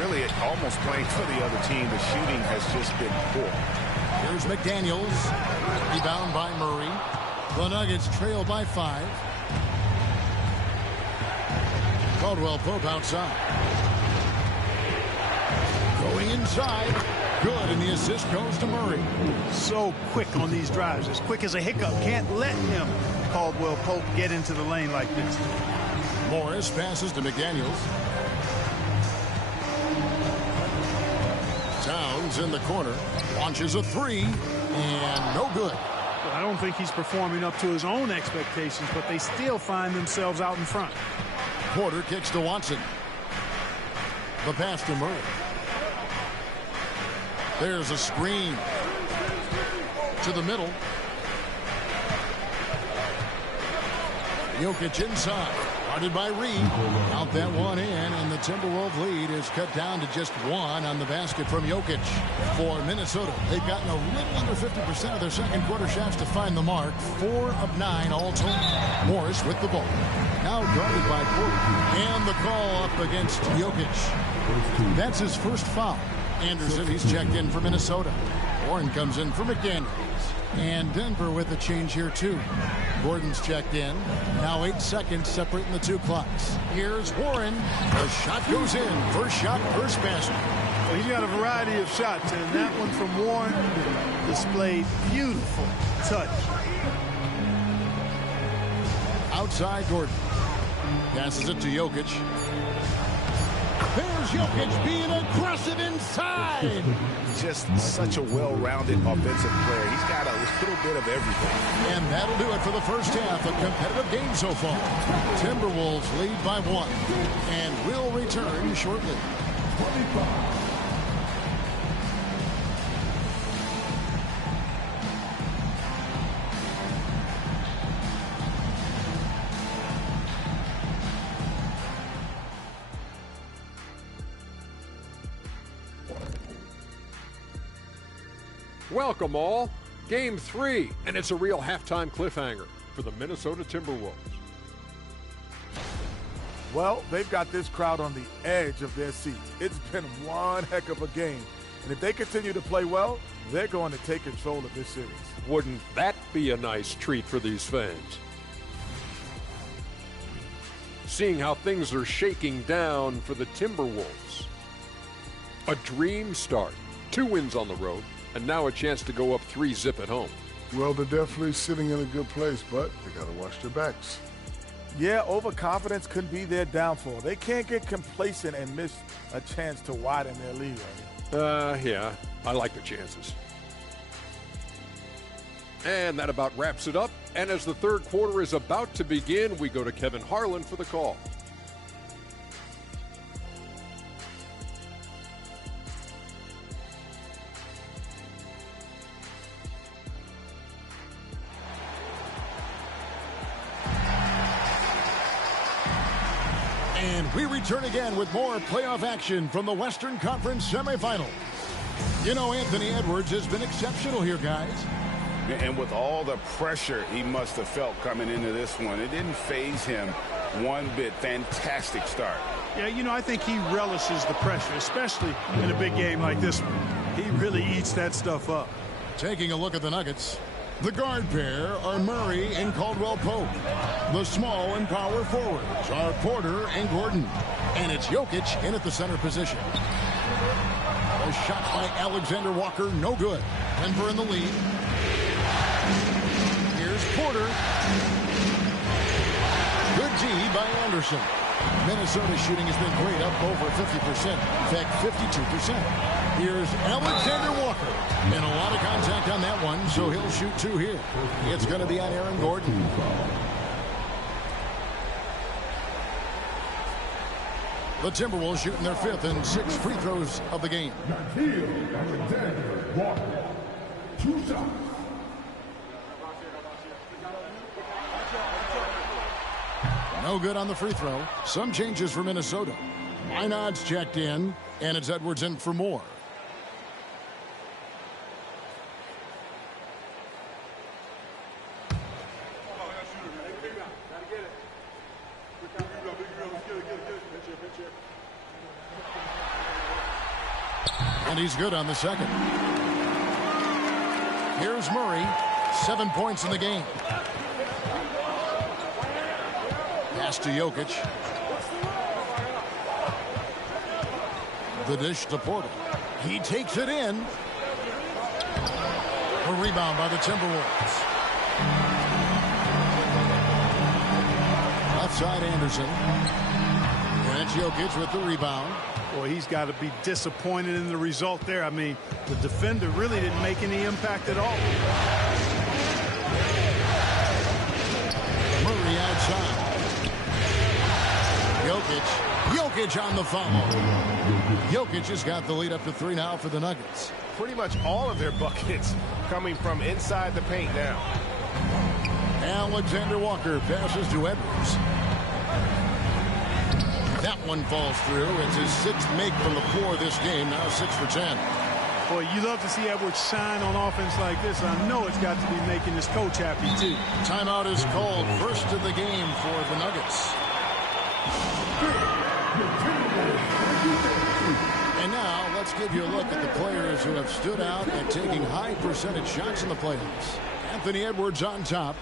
really almost playing for the other team. The shooting has just been poor. Here's McDaniels. Rebound by Murray. The Nuggets trail by 5. Caldwell Pope outside. Going inside. Good, and the assist goes to Murray. So quick on these drives. As quick as a hiccup. Can't let him, Caldwell Pope, get into the lane like this. Morris passes to McDaniels. Towns in the corner. Launches a 3. And no good. I don't think he's performing up to his own expectations, but they still find themselves out in front. Porter kicks to Watson. The pass to Murray. There's a screen. To the middle. Jokic inside. Guarded by Reed. Out that one in, and the Timberwolves lead is cut down to just 1 on the basket from Jokic. For Minnesota, they've gotten a little under 50% of their second quarter shots to find the mark. 4 of 9 all total. Morris with the ball. Now guarded by Porter. And the call up against Jokic. That's his first foul. Anderson, he's checked in for Minnesota. Warren comes in for McDaniels. And Denver with a change here, too. Gordon's checked in. Now 8 seconds separating the 2 clocks. Here's Warren. The shot goes in. First shot, first basket. Well, he's got a variety of shots, and that one from Warren displayed beautiful touch. Outside Gordon. Passes it to Jokic. There's Jokic being aggressive inside. Just such a well-rounded offensive player. He's got a little bit of everything. And that'll do it for the first half. A competitive game so far. Timberwolves lead by 1. And will return shortly. Welcome all. Game 3, and it's a real halftime cliffhanger for the Minnesota Timberwolves. Well, they've got this crowd on the edge of their seats. It's been one heck of a game. And if they continue to play well, they're going to take control of this series. Wouldn't that be a nice treat for these fans? Seeing how things are shaking down for the Timberwolves. A dream start. 2 wins on the road. And now a chance to go up 3-zip at home. Well, they're definitely sitting in a good place, but they got to watch their backs. Yeah, overconfidence could be their downfall. They can't get complacent and miss a chance to widen their lead. Yeah, I like the chances. And that about wraps it up. And as the third quarter is about to begin, we go to Kevin Harlan for the call. And we return again with more playoff action from the Western Conference semifinals. You know, Anthony Edwards has been exceptional here, guys. And with all the pressure he must have felt coming into this one, it didn't faze him one bit. Fantastic start. Yeah, you know, I think he relishes the pressure, especially in a big game like this one. He really eats that stuff up. Taking a look at the Nuggets. The guard pair are Murray and Caldwell Pope. The small and power forwards are Porter and Gordon. And it's Jokic in at the center position. A shot by Alexander Walker, no good. Denver in the lead. Here's Porter. Good D by Anderson. Minnesota's shooting has been great, up over 50%. In fact, 52%. Here's Alexander Walker. And a lot of contact on that one, so he'll shoot 2 here. It's going to be on Aaron Gordon. The Timberwolves shooting their 5th and 6th free throws of the game. Two shots. No good on the free throw. Some changes for Minnesota. Minod's checked in, and it's Edwards in for more. And he's good on the second. Here's Murray. 7 points in the game. Pass to Jokic. The dish to Porter. He takes it in. A rebound by the Timberwolves. Left side Anderson. And it's Jokic with the rebound. Boy, he's got to be disappointed in the result there. I mean, the defender really didn't make any impact at all. Murray outside. Jokic on the foul. Jokic has got the lead up to 3 now for the Nuggets. Pretty much all of their buckets coming from inside the paint now. Alexander Walker passes to Edwards. That one falls through. It's his 6th make from the floor this game. Now 6 for 10. Boy, you love to see Edwards shine on offense like this. I know it's got to be making his coach happy, too. Timeout is called. First of the game for the Nuggets. And now let's give you a look at the players who have stood out and taking high percentage shots in the playoffs. Anthony Edwards on top.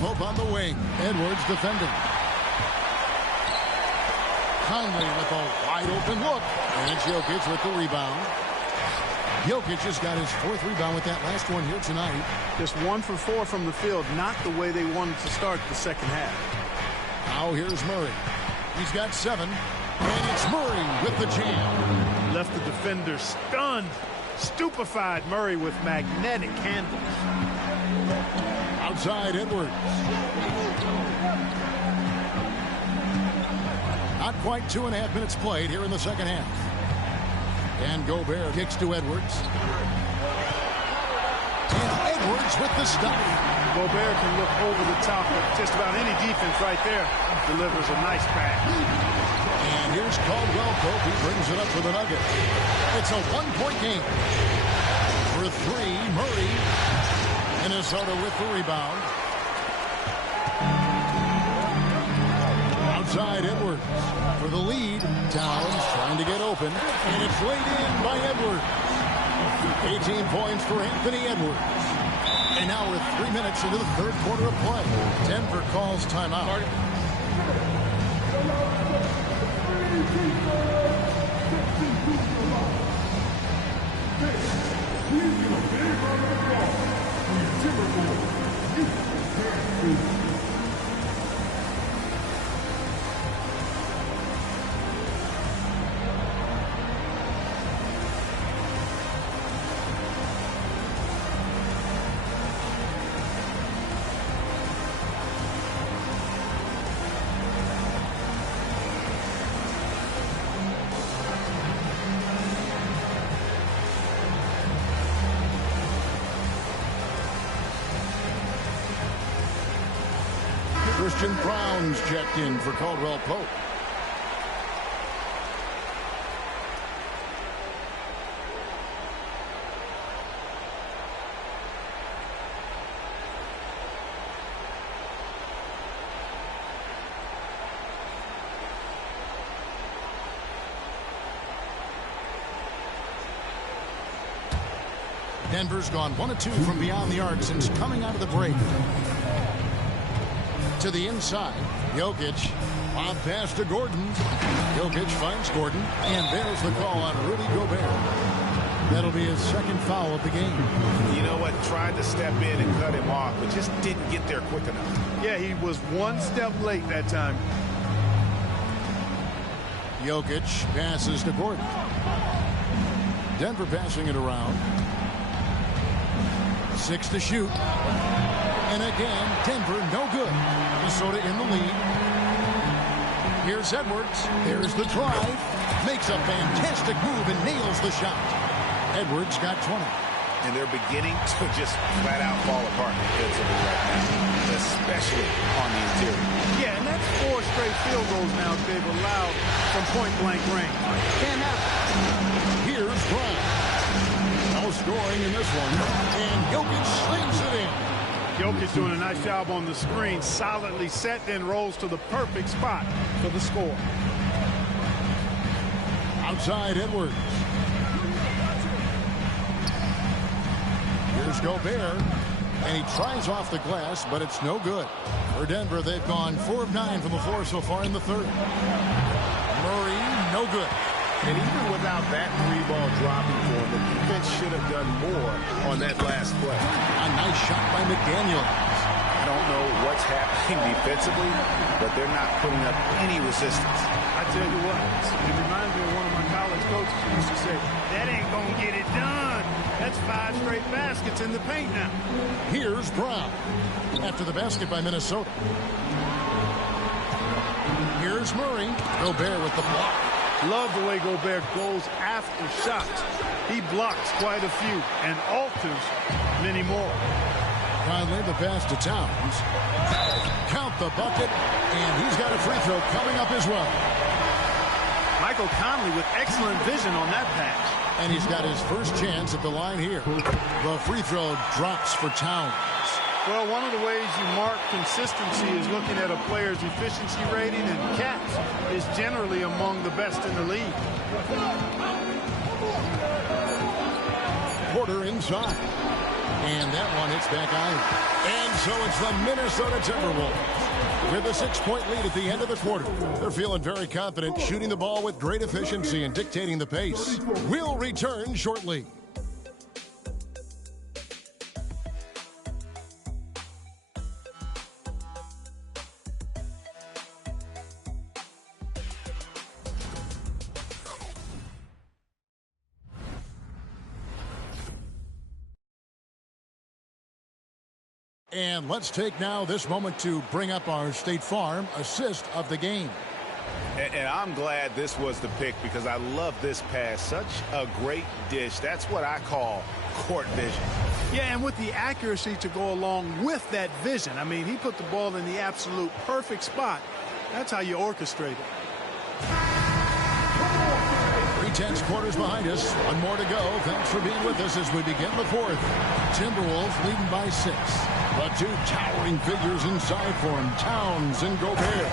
Pope on the wing. Edwards defending. Conley with a wide open look. And it's Jokic with the rebound. Jokic has got his 4th rebound with that last one here tonight. Just 1 for 4 from the field. Not the way they wanted to start the second half. Now here's Murray. He's got 7. And it's Murray with the jam. Left the defender stunned. Stupefied Murray with magnetic handles. Outside Edwards. Not quite 2.5 minutes played here in the second half. And Gobert kicks to Edwards. And Edwards with the stop. Gobert can look over the top of just about any defense right there. Delivers a nice pass. And here's Caldwell Pope. He brings it up for the Nuggets. It's a 1-point game. For 3, Murray. Minnesota with the rebound. Outside Edwards for the lead. Towns trying to get open. And it's laid in by Edwards. 18 points for Anthony Edwards. And now we're 3 minutes into the 3rd quarter of play. Denver calls timeout. Christian Brown's checked in for Caldwell Pope. Denver's gone 1 of 2 from beyond the arc since coming out of the break. To the inside, Jokic. Lob pass to Gordon. Jokic finds Gordon, and there's the call on Rudy Gobert. That'll be his second foul of the game. You know what? Tried to step in and cut him off, but just didn't get there quick enough. Yeah, he was one step late that time. Jokic passes to Gordon. Denver passing it around. 6 to shoot. And again, Denver no good. Minnesota in the lead. Here's Edwards. There's the drive. Makes a fantastic move and nails the shot. Edwards got 20. And they're beginning to just flat out fall apart defensively right now, especially on the interior. Yeah, and that's 4 straight field goals now they've allowed from point-blank range. Can't happen. Here's Bryant. No scoring in this one. And Jokic slings it in. Jokic doing a nice job on the screen, solidly set, then rolls to the perfect spot for the score. Outside Edwards. Here's Gobert. And he tries off the glass, but it's no good. For Denver, they've gone 4 of 9 from the floor so far in the third. Murray, no good. And even without that 3-ball dropping for him, the defense should have done more on that last play. A nice shot by McDaniel. I don't know what's happening defensively, but they're not putting up any resistance. I tell you what, it reminds me of one of my college coaches who used to say, that ain't going to get it done. That's 5 straight baskets in the paint now. Here's Brown after the basket by Minnesota. Here's Murray. Gobert with the block. Love the way Gobert goes after shots. He blocks quite a few and alters many more. Conley the pass to Towns. Count the bucket, and he's got a free throw coming up as well. Michael Conley with excellent vision on that pass. And he's got his first chance at the line here. The free throw drops for Towns. Well, one of the ways you mark consistency is looking at a player's efficiency rating, and Cats is generally among the best in the league. Porter inside. And that one hits back iron. And so it's the Minnesota Timberwolves with a 6-point lead at the end of the quarter. They're feeling very confident, shooting the ball with great efficiency and dictating the pace. We'll return shortly. And let's take now this moment to bring up our State Farm assist of the game. And I'm glad this was the pick because I love this pass. Such a great dish. That's what I call court vision. Yeah, and with the accuracy to go along with that vision. I mean, he put the ball in the absolute perfect spot. That's how you orchestrate it. 3/10 quarters behind us. One more to go. Thanks for being with us as we begin the fourth. Timberwolves leading by 6. The 2 towering figures inside for him, Towns and Gobert.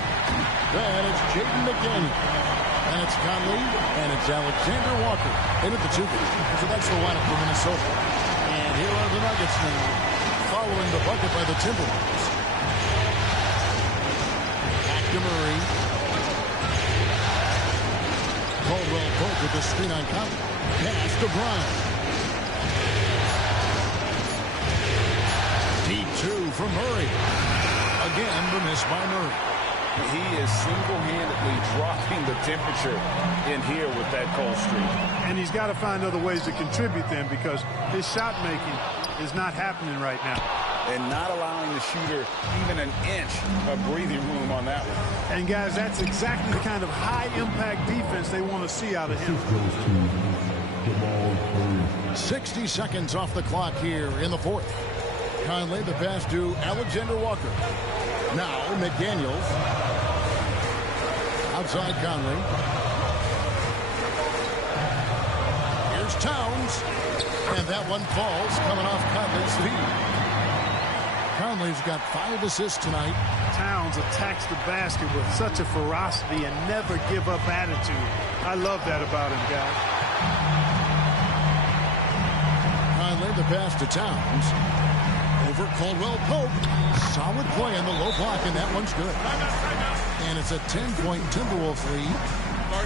Then it's Jaden McDaniel. And it's Conley. And it's Alexander Walker. Into the 2. So that's the lineup for Minnesota. And here are the Nuggets now, following the bucket by the Timberwolves. Back to Murray. Caldwell Pope with the screen on Conley. Pass to Bryant. Deep 2 from Murray. Again, the miss by Murray. He is single-handedly dropping the temperature in here with that cold streak. And he's got to find other ways to contribute then because his shot making is not happening right now. And not allowing the shooter even an inch of breathing room on that one. And guys, that's exactly the kind of high-impact defense they want to see out of him. 60 seconds off the clock here in the fourth. Conley the pass to Alexander Walker. Now McDaniels. Outside Conley. Here's Towns. And that one falls coming off Conley's feet. Conley's got 5 assists tonight. Towns attacks the basket with such a ferocity and never give up attitude. I love that about him, guys. Conley the pass to Towns. Over Caldwell Pope. Solid play on the low block, and that one's good. And it's a 10-point Timberwolves lead.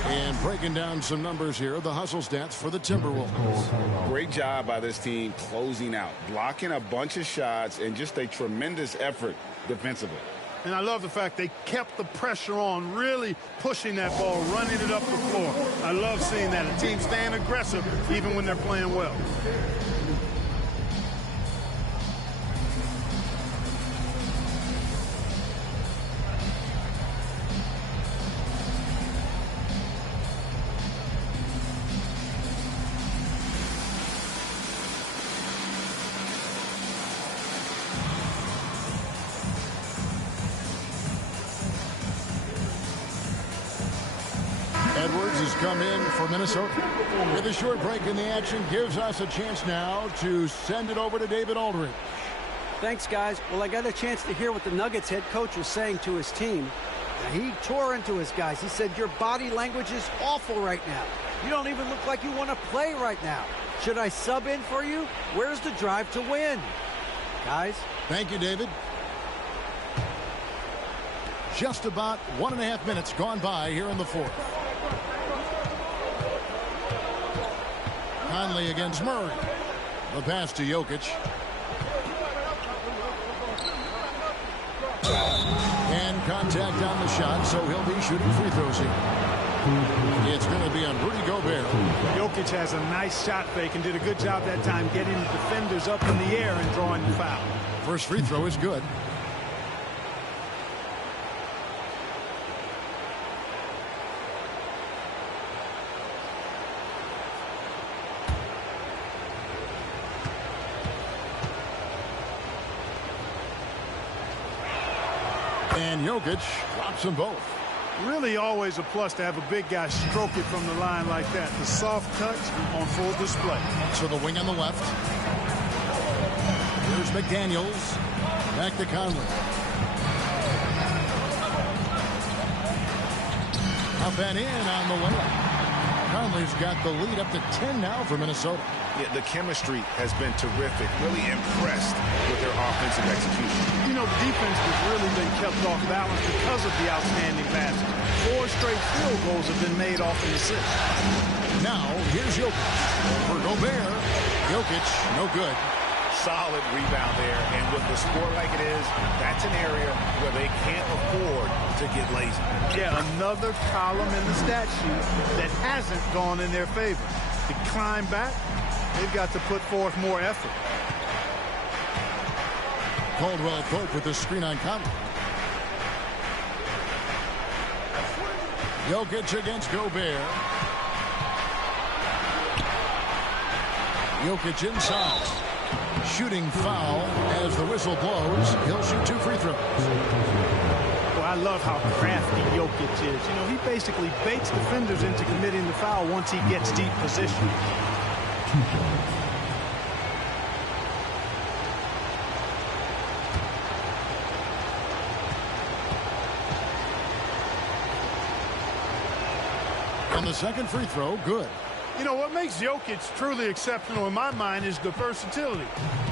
And breaking down some numbers here, the hustle stats for the Timberwolves. Great job by this team closing out, blocking a bunch of shots, and just a tremendous effort defensively. And I love the fact they kept the pressure on, really pushing that ball, running it up the floor. I love seeing that. A team staying aggressive even when they're playing well. Edwards has come in for Minnesota. With a short break in the action, gives us a chance now to send it over to David Aldridge. Thanks, guys. Well, I got a chance to hear what the Nuggets head coach was saying to his team. He tore into his guys. He said, your body language is awful right now. You don't even look like you want to play right now. Should I sub in for you? Where's the drive to win? Guys? Thank you, David. Just about 1.5 minutes gone by here in the fourth. Conley against Murray. The pass to Jokic. And contact on the shot, so he'll be shooting free throws here. It's going to be on Rudy Gobert. Jokic has a nice shot fake and did a good job that time getting the defenders up in the air and drawing the foul. First free throw is good. And Jokic drops them both. Really always a plus to have a big guy stroke it from the line like that. The soft touch on full display. So the wing on the left. Here's McDaniels. Back to Conley. Up and in on the way. Conley's got the lead up to 10 now for Minnesota. Yeah, the chemistry has been terrific. Really impressed with their offensive execution. You know, the defense has really been kept off balance because of the outstanding passing. 4 straight field goals have been made off an assist. Now, here's Jokic. For Gobert. Jokic, no good. Solid rebound there. And with the score like it is, that's an area where they can't afford to get lazy. Yeah, another column in the stat sheet that hasn't gone in their favor. To climb back, they've got to put forth more effort. Caldwell Pope with the screen on Conley. Jokic against Gobert. Jokic inside. Shooting foul as the whistle blows. He'll shoot 2 free throws. Well, I love how crafty Jokic is. You know, he basically baits defenders into committing the foul once he gets deep position. And the second free throw, good. You know, what makes Jokic truly exceptional in my mind is the versatility.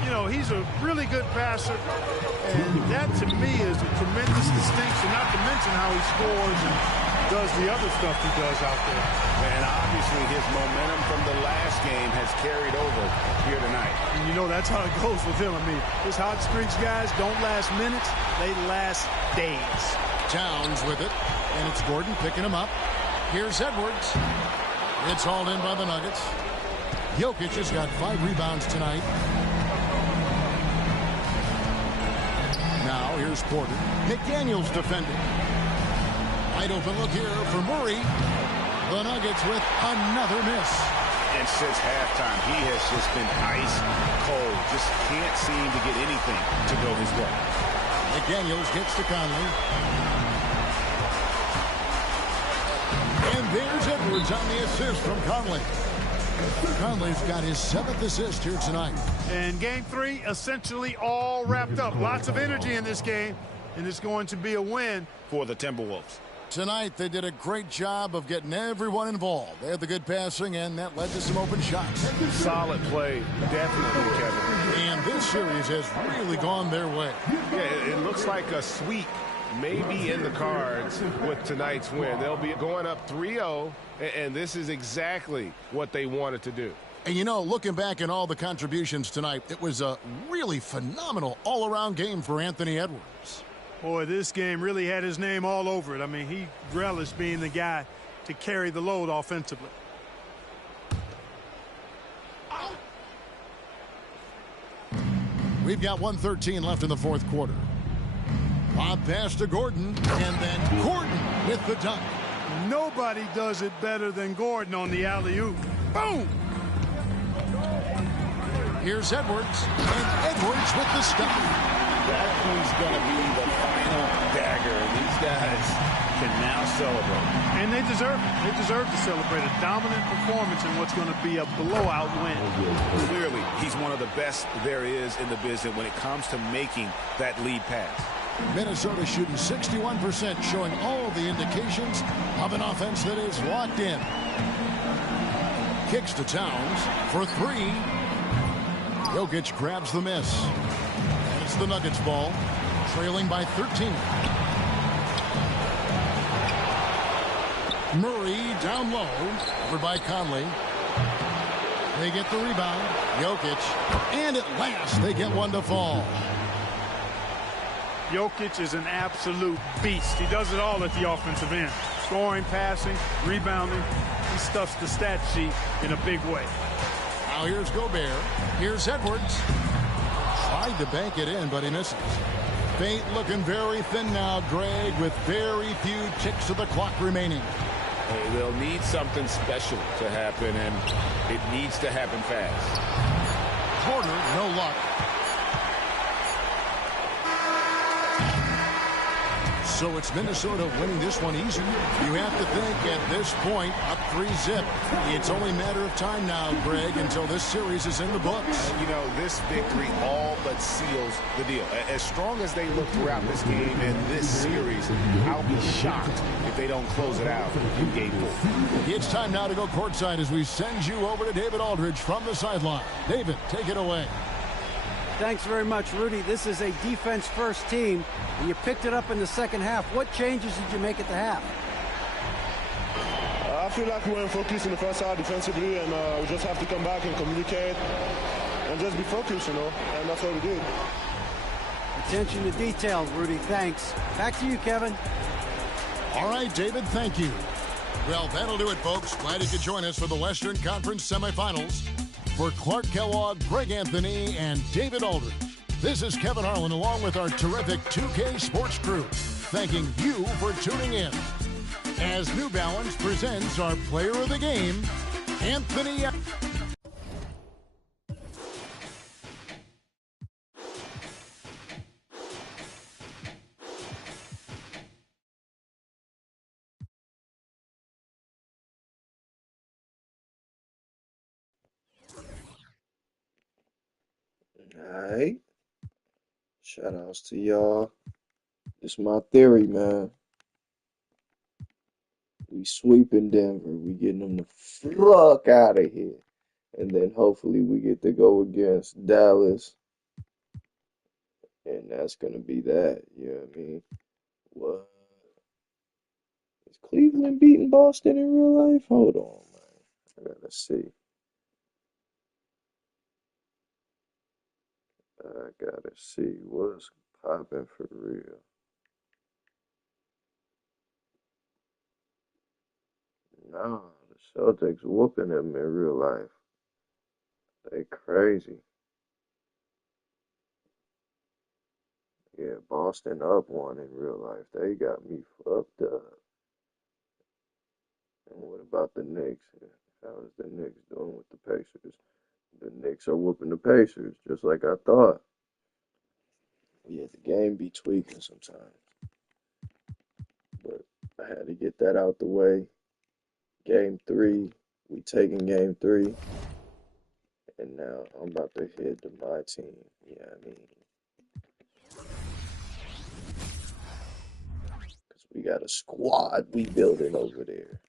You know, he's a really good passer, and that to me is a tremendous distinction, not to mention how he scores and does the other stuff he does out there. And obviously his momentum from the last game has carried over here tonight. And you know, that's how it goes with him. I mean, his hot streaks, guys, don't last minutes, they last days. Towns with it, and it's Gordon picking him up. Here's Edwards. It's hauled in by the Nuggets. Jokic has got 5 rebounds tonight. Now here's Porter. McDaniels defending. Wide open look here for Murray. The Nuggets with another miss. And since halftime, he has just been ice cold. Just can't seem to get anything to go his way. McDaniels gets to Conley. And there's Edwards on the assist from Conley. Conley's got his 7th assist here tonight. And game 3 essentially all wrapped up. Lots of energy in this game, and it's going to be a win for the Timberwolves. Tonight, they did a great job of getting everyone involved. They had the good passing, and that led to some open shots. Solid play, definitely, Kevin. And this series has really gone their way. Yeah, it looks like a sweep may be in the cards with tonight's win. They'll be going up 3-0, and this is exactly what they wanted to do. And you know, looking back at all the contributions tonight, it was a really phenomenal all-around game for Anthony Edwards. Boy, this game really had his name all over it. I mean, he relished being the guy to carry the load offensively. We've got 1:13 left in the fourth quarter. Bob pass to Gordon, and then Gordon with the dunk. Nobody does it better than Gordon on the alley-oop. Boom! Here's Edwards, and Edwards with the stop. That one's going to be the final dagger. These guys can now celebrate. And they deserve it. They deserve to celebrate a dominant performance in what's going to be a blowout win. Clearly, he's one of the best there is in the business when it comes to making that lead pass. Minnesota shooting 61%, showing all the indications of an offense that is locked in. Kicks to Towns for three. Jokic grabs the miss. And it's the Nuggets ball, trailing by 13. Murray down low, over by Conley. They get the rebound. Jokic. And at last, they get one to fall. Jokic is an absolute beast. He does it all at the offensive end. Scoring, passing, rebounding. He stuffs the stat sheet in a big way. Now here's Gobert. Here's Edwards. Tried to bank it in, but he misses. Faint looking very thin now, Greg, with very few ticks of the clock remaining. They'll need something special to happen, and it needs to happen fast. Porter, no luck. So it's Minnesota winning this one easy. You have to think at this point, up 3-zip. It's only a matter of time now, Greg, until this series is in the books. You know, this victory all but seals the deal. As strong as they look throughout this game and this series, I'll be shocked if they don't close it out in game 4. It's time now to go courtside as we send you over to David Aldridge from the sideline. David, take it away. Thanks very much, Rudy. This is a defense-first team, and you picked it up in the second half. What changes did you make at the half? I feel like we weren't focused in the first half defensively, and we just have to come back and communicate and just be focused, you know, and that's what we did. Attention to detail, Rudy. Thanks. Back to you, Kevin. All right, David, thank you. Well, that'll do it, folks. Glad you could join us for the Western Conference semifinals. For Clark Kellogg, Greg Anthony, and David Aldridge, this is Kevin Harlan along with our terrific 2K Sports crew, thanking you for tuning in. As New Balance presents our player of the game, Anthony. Alright. Shout outs to y'all. It's my theory, man. We sweeping Denver. We getting them the fuck out of here. And then hopefully we get to go against Dallas. And that's gonna be that. You know what I mean? What? Is Cleveland beating Boston in real life? Hold on, man. I gotta see. I gotta see what's popping for real. No, the Celtics whooping them in real life. They crazy. Yeah, Boston up one in real life. They got me fucked up. And what about the Knicks? How is the Knicks doing with the Pacers? The Knicks are whooping the Pacers, just like I thought. Yeah, the game be tweaking sometimes. But I had to get that out the way. Game 3, we taking game 3. And now I'm about to head to my team. Yeah, I mean. Because we got a squad we building over there.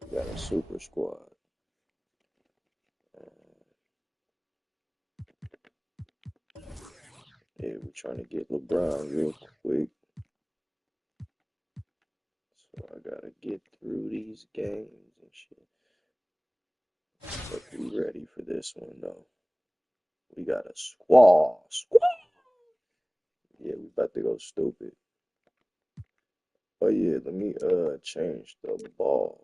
We got a super squad. Yeah, we're trying to get LeBron real quick. So I gotta get through these games and shit. But we ready for this one though. We got a squall. Yeah, we about to go stupid. Oh yeah, let me change the ball.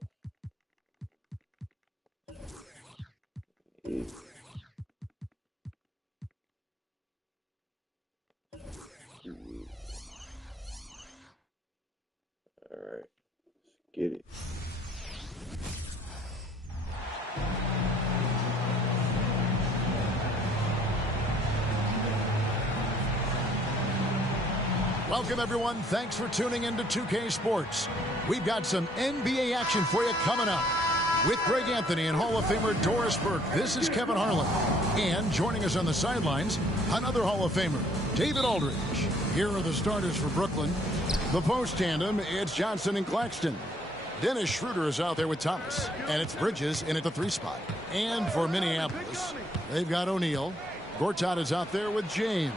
Yeah. Alright, let's get it. Welcome, everyone. Thanks for tuning in to 2K Sports. We've got some NBA action for you coming up. With Greg Anthony and Hall of Famer Doris Burke, this is Kevin Harlan. And joining us on the sidelines, another Hall of Famer, David Aldridge. Here are the starters for Brooklyn. The post tandem, it's Johnson and Claxton. Dennis Schroeder is out there with Thomas. And it's Bridges in at the 3 spot. And for Minneapolis, they've got O'Neal. Gortat is out there with James.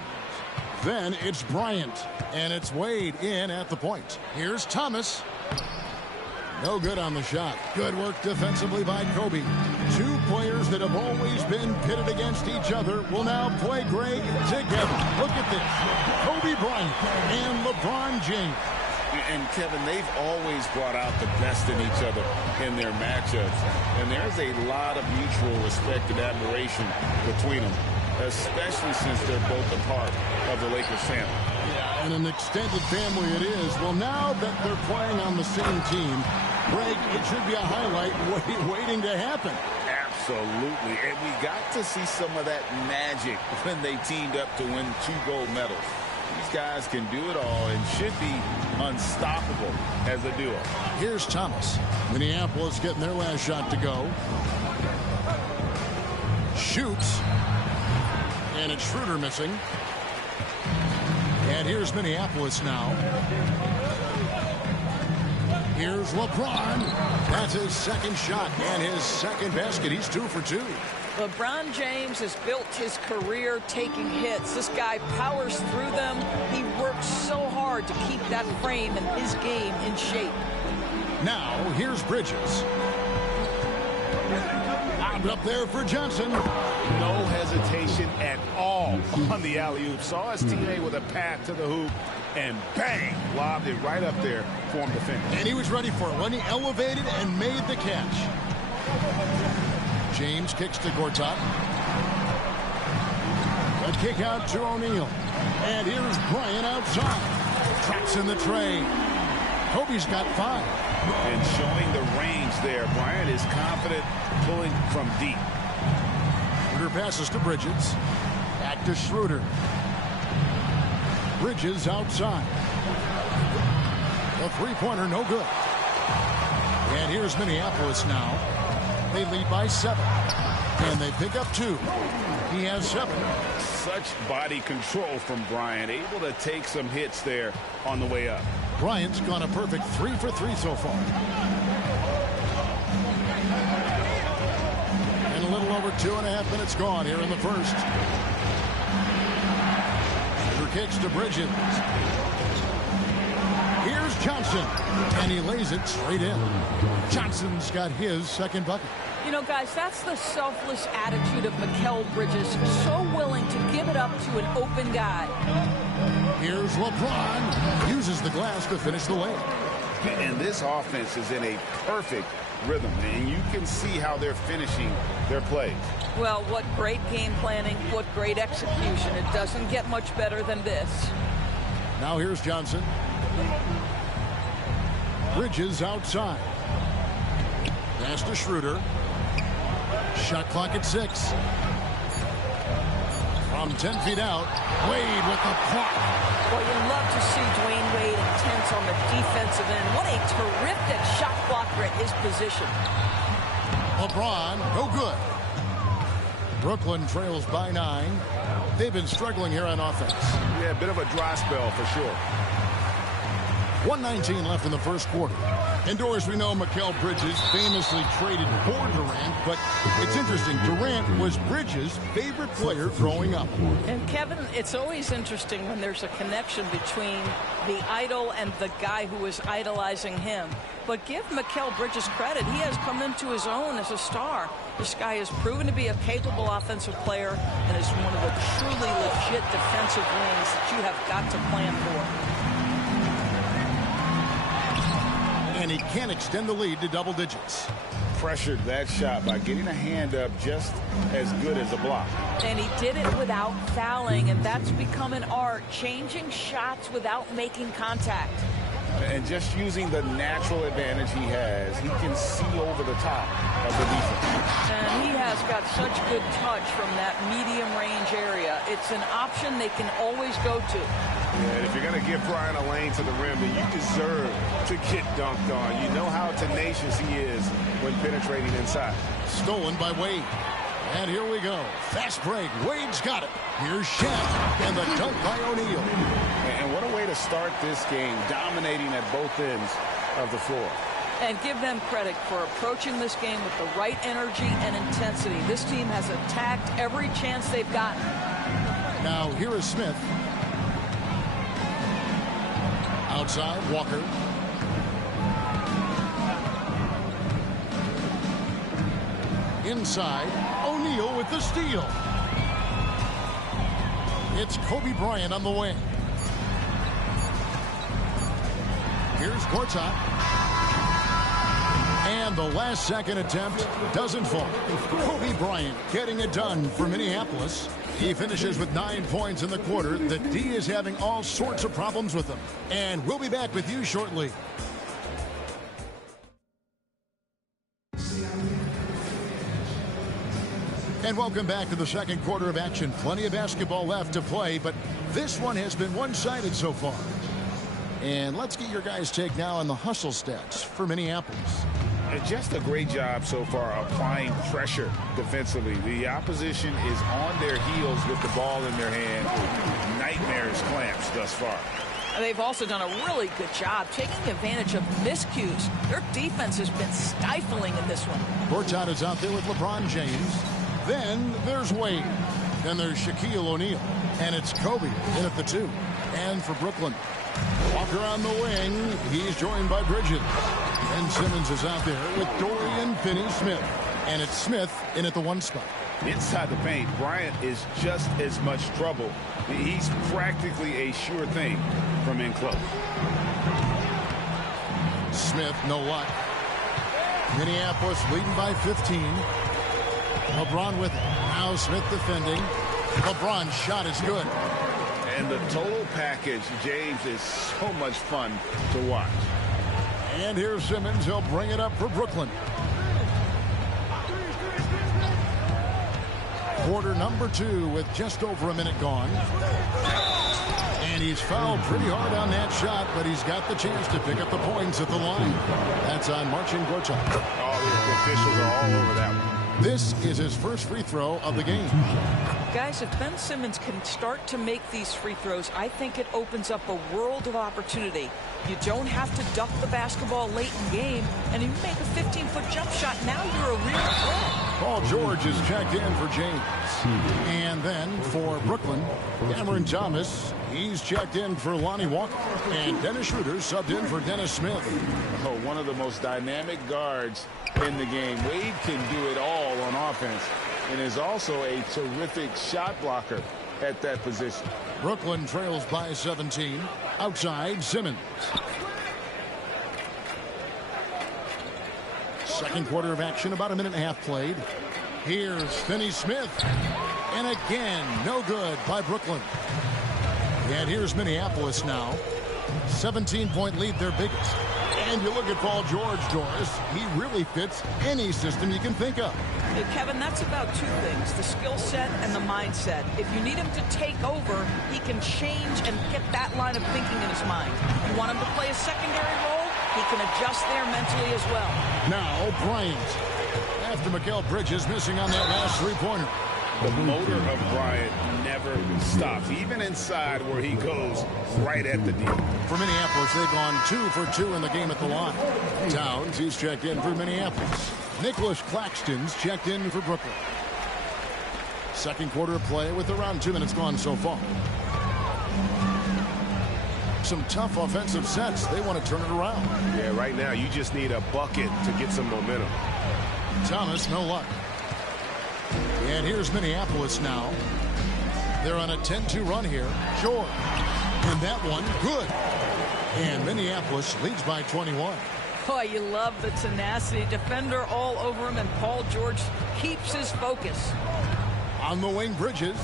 Then it's Bryant, and it's Wade in at the point. Here's Thomas. No good on the shot. Good work defensively by Kobe. Two players that have always been pitted against each other will now play Greg together. Look at this. Kobe Bryant and LeBron James. And Kevin, they've always brought out the best in each other in their matchups. And there's a lot of mutual respect and admiration between them, especially since they're both a part of the Lakers family. Yeah, and an extended family it is. Well, now that they're playing on the same team, Greg, it should be a highlight waiting to happen. Absolutely. And we got to see some of that magic when they teamed up to win 2 gold medals. These guys can do it all and should be unstoppable as a duo. Here's Thomas. Minneapolis getting their last shot to go. Shoots. And it's Schroeder missing. And here's Minneapolis now. Here's LeBron. That's his second shot and his second basket. He's 2 for 2. LeBron James has built his career taking hits. This guy powers through them. He works so hard to keep that frame and his game in shape. Now, here's Bridges. Up there for Johnson. No hesitation at all on the alley-oop. Saw his teammate with a path to the hoop, and bang, lobbed it right up there for him to finish. And he was ready for it when he elevated and made the catch. James kicks to Gortat. A kick out to O'Neal. And here's Bryant outside. Traps in the tray. Kobe's got 5. And showing the range there. Bryant is confident pulling from deep. Schroeder passes to Bridges. Back to Schroeder. Bridges outside. The 3-pointer no good. And here's Minneapolis now. They lead by 7. And they pick up 2. He has 7. Such body control from Bryant. Able to take some hits there on the way up. Bryant's gone a perfect 3 for 3 so far. And a little over 2.5 minutes gone here in the first. Schroeder kicks to Bridges. Here's Johnson. And he lays it straight in. Johnson's got his second bucket. You know, guys, that's the selfless attitude of Mikal Bridges. So willing to give it up to an open guy. Here's LeBron. Uses the glass to finish the layup. And this offense is in a perfect rhythm. And you can see how they're finishing their plays. Well, what great game planning. What great execution. It doesn't get much better than this. Now here's Johnson. Bridges outside. Pass to Schroeder. Shot clock at 6. From 10 feet out, Wade with the block. Well, you love to see Dwayne Wade intense on the defensive end. What a terrific shot blocker at his position. LeBron, no good. Brooklyn trails by 9. They've been struggling here on offense. Yeah, a bit of a dry spell for sure. 1:19 left in the first quarter. Indoors, we know Mikal Bridges famously traded for Durant, but it's interesting. Durant was Bridges' favorite player growing up. And Kevin, it's always interesting when there's a connection between the idol and the guy who is idolizing him. But give Mikal Bridges credit. He has come into his own as a star. This guy has proven to be a capable offensive player and is one of the truly legit defensive wings that you have got to plan for. And he can extend the lead to double digits. Pressured that shot by getting a hand up just as good as a block. And he did it without fouling, and that's become an art, changing shots without making contact. And just using the natural advantage he has, he can see over the top of the defense. And he has got such good touch from that medium range area. It's an option they can always go to. And if you're going to give Brian a lane to the rim, then you deserve to get dunked on. You know how tenacious he is when penetrating inside. Stolen by Wade. And here we go. Fast break. Wade's got it. Here's Shaq. And the dunk by O'Neal. And what a way to start this game, dominating at both ends of the floor. And give them credit for approaching this game with the right energy and intensity. This team has attacked every chance they've gotten. Now here is Smith. Outside, Walker. Inside, O'Neal with the steal. It's Kobe Bryant on the wing. Here's Gortat. And the last second attempt doesn't fall. Kobe Bryant getting it done for Minneapolis. He finishes with 9 points in the quarter. The D is having all sorts of problems with him. And we'll be back with you shortly. And welcome back to the second quarter of action. Plenty of basketball left to play, but this one has been one-sided so far. And let's get your guys' take now on the hustle stats for Minneapolis. Just a great job so far applying pressure defensively. The opposition is on their heels with the ball in their hand. Nightmares clamps thus far. They've also done a really good job taking advantage of miscues. Their defense has been stifling in this one. Gortat is out there with LeBron James. Then there's Wade. Then there's Shaquille O'Neal. And it's Kobe in at the 2. And for Brooklyn, Walker on the wing. He's joined by Bridges. And Simmons is out there with Dorian Finney-Smith. And it's Smith in at the 1 spot. Inside the paint, Bryant is just as much trouble. He's practically a sure thing from in close. Smith, no luck. Minneapolis leading by 15. LeBron with it. Now Smith defending. LeBron's shot is good. And the total package, James, is so much fun to watch. And here's Simmons. He'll bring it up for Brooklyn. Quarter number 2 with just over a minute gone. And he's fouled pretty hard on that shot, but he's got the chance to pick up the points at the line. That's on Marcin Gortat. Oh, the officials are all over that one. This is his first free throw of the game. Guys, if Ben Simmons can start to make these free throws, I think it opens up a world of opportunity. You don't have to duck the basketball late in the game, and if you make a 15-foot jump shot, now you're a real threat. Paul George is checked in for James. And then for Brooklyn, Cameron Thomas, he's checked in for Lonnie Walker. And Dennis Schroeder subbed in for Dennis Smith. Oh, one of the most dynamic guards in the game. Wade can do it all on offense and is also a terrific shot blocker at that position. Brooklyn trails by 17. Outside, Simmons. Second quarter of action, about a minute and a half played. Here's Finney-Smith. And again, no good by Brooklyn. And here's Minneapolis now. 17-point lead, their biggest. And you look at Paul George, Doris. He really fits any system you can think of. Kevin, that's about 2 things, the skill set and the mindset. If you need him to take over, he can change and get that line of thinking in his mind. You want him to play a secondary role, he can adjust there mentally as well. Now Bryant. After Mikal Bridges missing on that last 3-pointer. The motor of Bryant never stops, even inside where he goes right at the D. For Minneapolis, they've gone 2 for 2 in the game at the line. Towns, he's checked in for Minneapolis. Nicholas Claxton's checked in for Brooklyn. Second quarter of play with around 2 minutes gone so far. Some tough offensive sets. They want to turn it around. Yeah, right now you just need a bucket to get some momentum. Thomas, no luck. And here's Minneapolis now. They're on a 10-2 run here. George. And that one, good. And Minneapolis leads by 21. Boy, you love the tenacity. Defender all over him, and Paul George keeps his focus. On the wing, Bridges.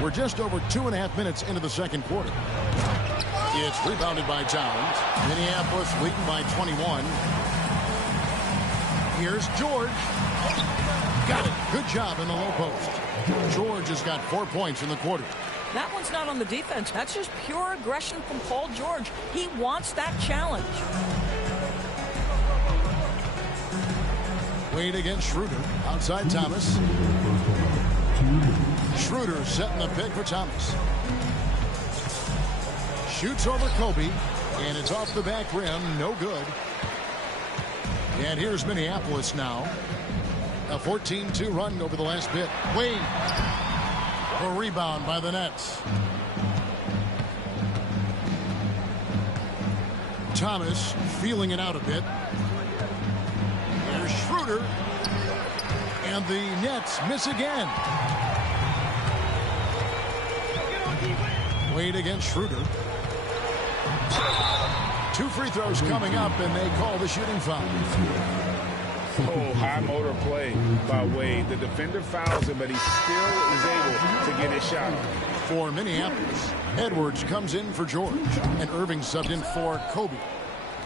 We're just over 2.5 minutes into the second quarter. It's rebounded by Towns. Minneapolis leading by 21. Here's George. Got it. Good job in the low post. George has got 4 points in the quarter. That one's not on the defense. That's just pure aggression from Paul George. He wants that challenge. Wade against Schroeder. Outside Thomas. Schroeder setting the pick for Thomas. Shoots over Kobe. And it's off the back rim. No good. And here's Minneapolis now. A 14-2 run over the last bit. Wade. A rebound by the Nets. Thomas feeling it out a bit. There's Schroeder. And the Nets miss again. Wade against Schroeder. 2 free throws coming up, and they call the shooting foul. Oh, high motor play by Wade. The defender fouls him, but he still is able to get his shot. For Minneapolis, Edwards comes in for George, and Irving subbed in for Kobe.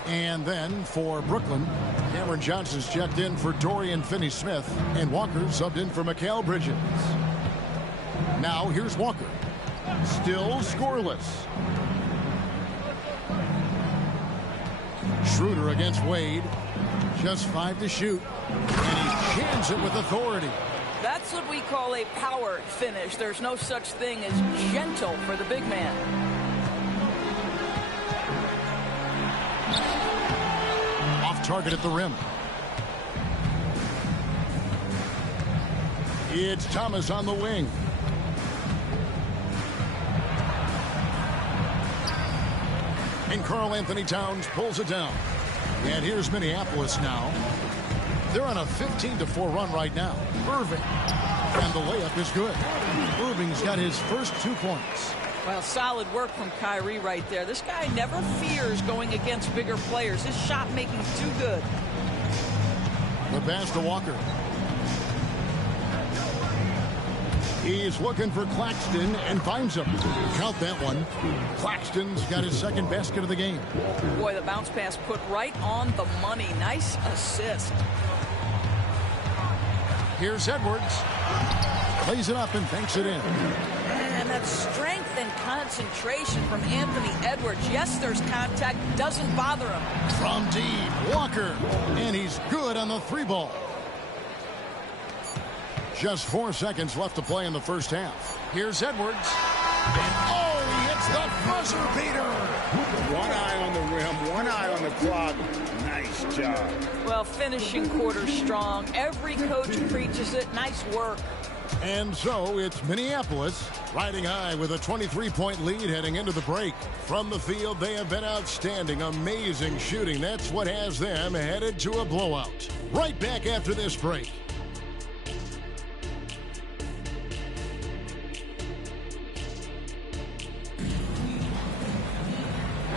And then for Brooklyn, Cameron Johnson's checked in for Dorian Finney-Smith, and Walker subbed in for Mikal Bridges. Now here's Walker. Still scoreless. Schroeder against Wade. Just 5 to shoot. And he jams it with authority. That's what we call a power finish. There's no such thing as gentle for the big man. Off target at the rim. It's Thomas on the wing. And Karl Anthony Towns pulls it down. And here's Minneapolis now. They're on a 15-4 run right now. Irving. And the layup is good. Irving's got his first 2 points. Well, solid work from Kyrie right there. This guy never fears going against bigger players. His shot making too good. The pass to Walker. He's looking for Claxton and finds him. Count that one. Claxton's got his second basket of the game. Boy, the bounce pass put right on the money. Nice assist. Here's Edwards. Plays it up and banks it in. And that strength and concentration from Anthony Edwards. Yes, there's contact. Doesn't bother him. From deep, Walker. And he's good on the 3-ball. Just 4 seconds left to play in the first half. Here's Edwards. And oh, he hits the buzzer beater. One eye on the rim, one eye on the clock. Nice job. Well, finishing quarter strong. Every coach preaches it. Nice work. And so it's Minneapolis riding high with a 23-point lead heading into the break. From the field, they have been outstanding. Amazing shooting. That's what has them headed to a blowout. Right back after this break.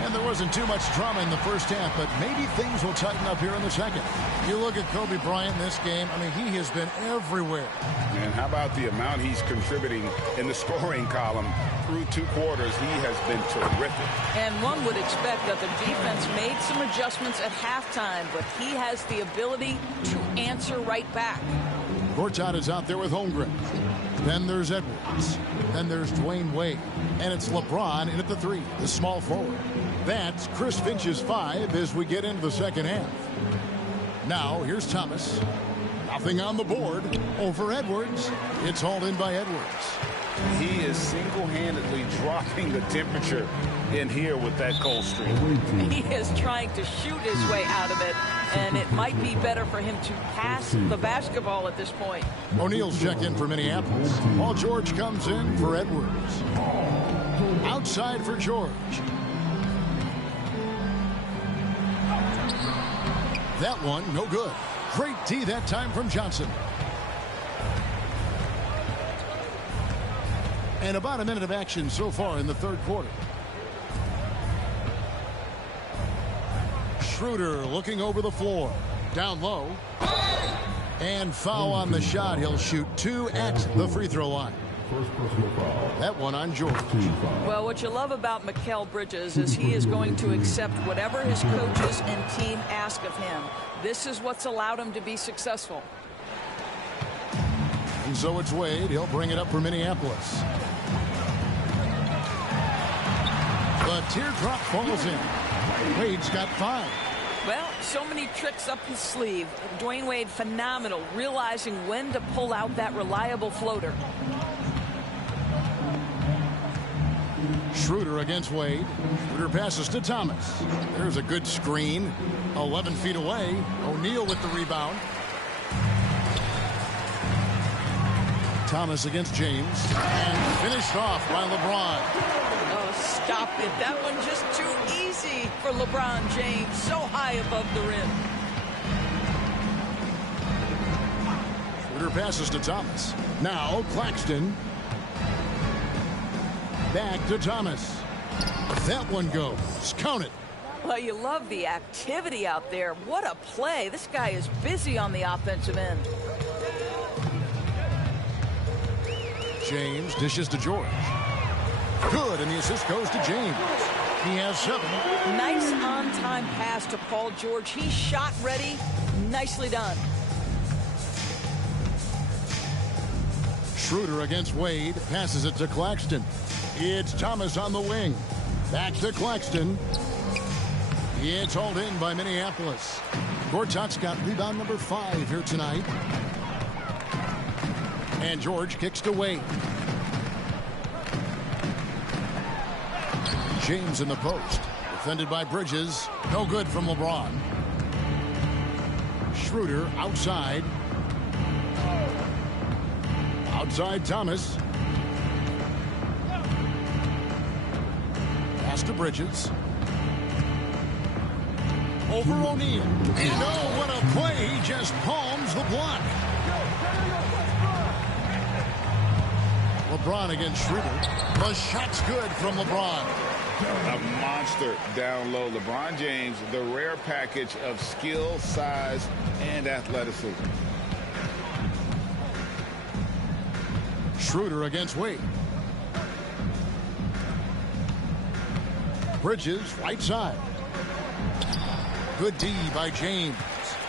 And there wasn't too much drama in the first half, but maybe things will tighten up here in the second. You look at Kobe Bryant in this game, I mean, he has been everywhere. And how about the amount he's contributing in the scoring column through 2 quarters? He has been terrific. And one would expect that the defense made some adjustments at halftime, but he has the ability to answer right back. Gortat is out there with Holmgren. Then there's Edwards. Then there's Dwayne Wade. And it's LeBron in at the 3, the small forward. That's Chris Finch's 5 as we get into the second half. Now, here's Thomas. Nothing on the board over Edwards. It's hauled in by Edwards. He is single-handedly dropping the temperature in here with that cold streak. He is trying to shoot his way out of it, and it might be better for him to pass the basketball at this point. O'Neal's checked in for Minneapolis. Paul George comes in for Edwards. Outside for George. That one, no good. Great D that time from Johnson. And about a minute of action so far in the third quarter. Schroeder looking over the floor. Down low. And foul on the shot. He'll shoot 2 at the free throw line. That one on George. Well, what you love about Mikal Bridges is he is going to accept whatever his coaches and team ask of him. This is what's allowed him to be successful. And so it's Wade. He'll bring it up for Minneapolis. The teardrop falls in. Wade's got 5. Well, so many tricks up his sleeve. Dwayne Wade, phenomenal, realizing when to pull out that reliable floater. Schroeder against Wade. Schroeder passes to Thomas. There's a good screen. 11 feet away. O'Neal with the rebound. Thomas against James. And finished off by LeBron. Oh, stop it. That one just too easy for LeBron James. So high above the rim. Schroeder passes to Thomas. Now Claxton. Back to Thomas. That one goes. Count it. Well, you love the activity out there. What a play. This guy is busy on the offensive end. James dishes to George. Good, and the assist goes to James. He has 7. Nice on-time pass to Paul George. He's shot ready. Nicely done. Schroeder against Wade. Passes it to Claxton. It's Thomas on the wing. Back to Claxton. It's hauled in by Minneapolis. Gortat's got rebound number 5 here tonight. And George kicks to Wade. James in the post. Defended by Bridges. No good from LeBron. Schroeder outside. Outside Thomas. Pass to Bridges. Over O'Neal. No, what a play. He just palms the block. LeBron against Schroeder. The shot's good from LeBron. A monster down low. LeBron James, the rare package of skill, size, and athleticism. Schroeder against Wade. Bridges, right side. Good D by James.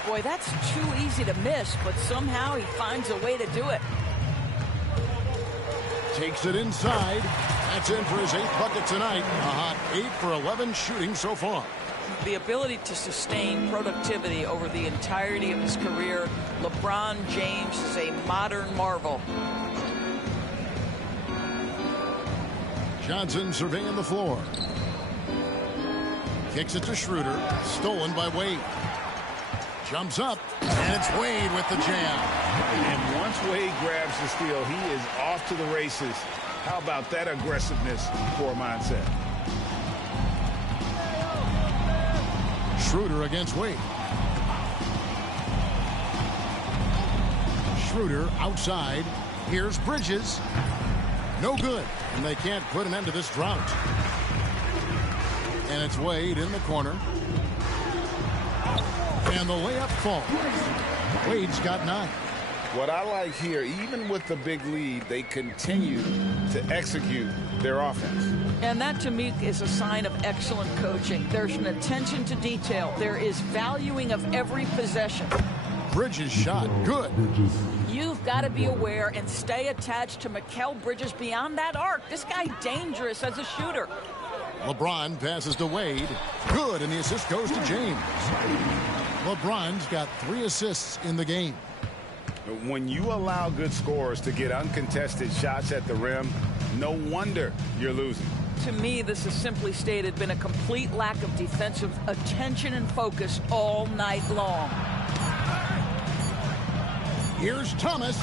Boy, that's too easy to miss, but somehow he finds a way to do it. Takes it inside. That's in for his 8th bucket tonight. A hot 8 for 11 shooting so far. The ability to sustain productivity over the entirety of his career. LeBron James is a modern marvel. Johnson surveying the floor. Kicks it to Schroeder. Stolen by Wade. Jumps up. And it's Wade with the jam. And once Wade grabs the steal, he is off to the races. How about that aggressiveness for a mindset? Schroeder against Wade. Schroeder outside. Here's Bridges. No good. And they can't put an end to this drought. And it's Wade in the corner. And the layup falls. Wade's got 9. What I like here, even with the big lead, they continue to execute their offense. And that, to me, is a sign of excellent coaching. There's an attention to detail. There is valuing of every possession. Bridges shot. Good. You've got to be aware and stay attached to Mikal Bridges beyond that arc. This guy dangerous as a shooter. LeBron passes to Wade. Good, and the assist goes to James. LeBron's got 3 assists in the game. When you allow good scorers to get uncontested shots at the rim, no wonder you're losing. To me, this is simply stated been a complete lack of defensive attention and focus all night long. Here's Thomas.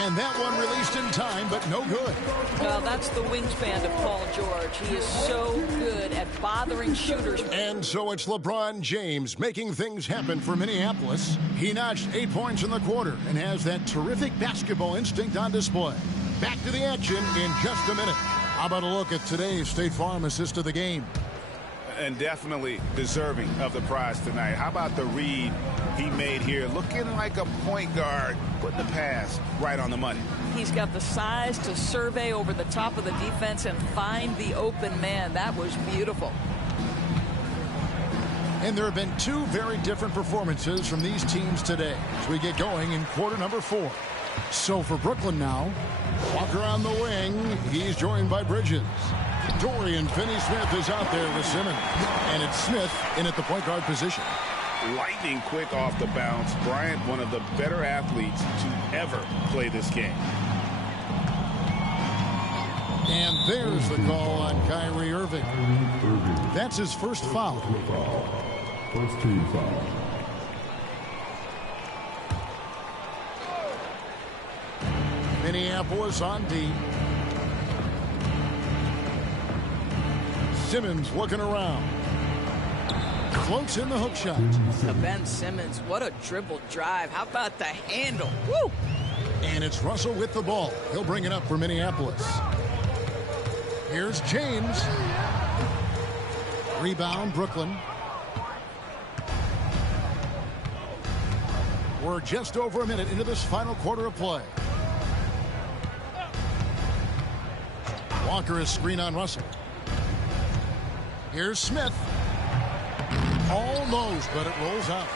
And that one released in time, but no good. Well, that's the wingspan of Paul George. He is so good at bothering shooters. And so it's LeBron James making things happen for Minneapolis. He notched 8 points in the quarter and has that terrific basketball instinct on display. Back to the action in just a minute. How about a look at today's State Farm assist of the game? And definitely deserving of the prize tonight. How about the read he made here? Looking like a point guard, putting the pass right on the money. He's got the size to survey over the top of the defense and find the open man. That was beautiful. And there have been two very different performances from these teams today as we get going in quarter number 4. So for Brooklyn now, Walker on the wing. He's joined by Bridges. Dorian Finney-Smith is out there with Simmons. And it's Smith in at the point guard position. Lightning quick off the bounce. Bryant, one of the better athletes to ever play this game. And there's the call on Kyrie Irving. That's his first foul. First team foul. Minneapolis on D. Simmons looking around. Floats in the hook shot. Ben Simmons, what a dribble drive. How about the handle? Woo! And it's Russell with the ball. He'll bring it up for Minneapolis. Here's James. Rebound, Brooklyn. We're just over a minute into this final quarter of play. Walker is screen on Russell. Here's Smith. Almost, but it rolls out.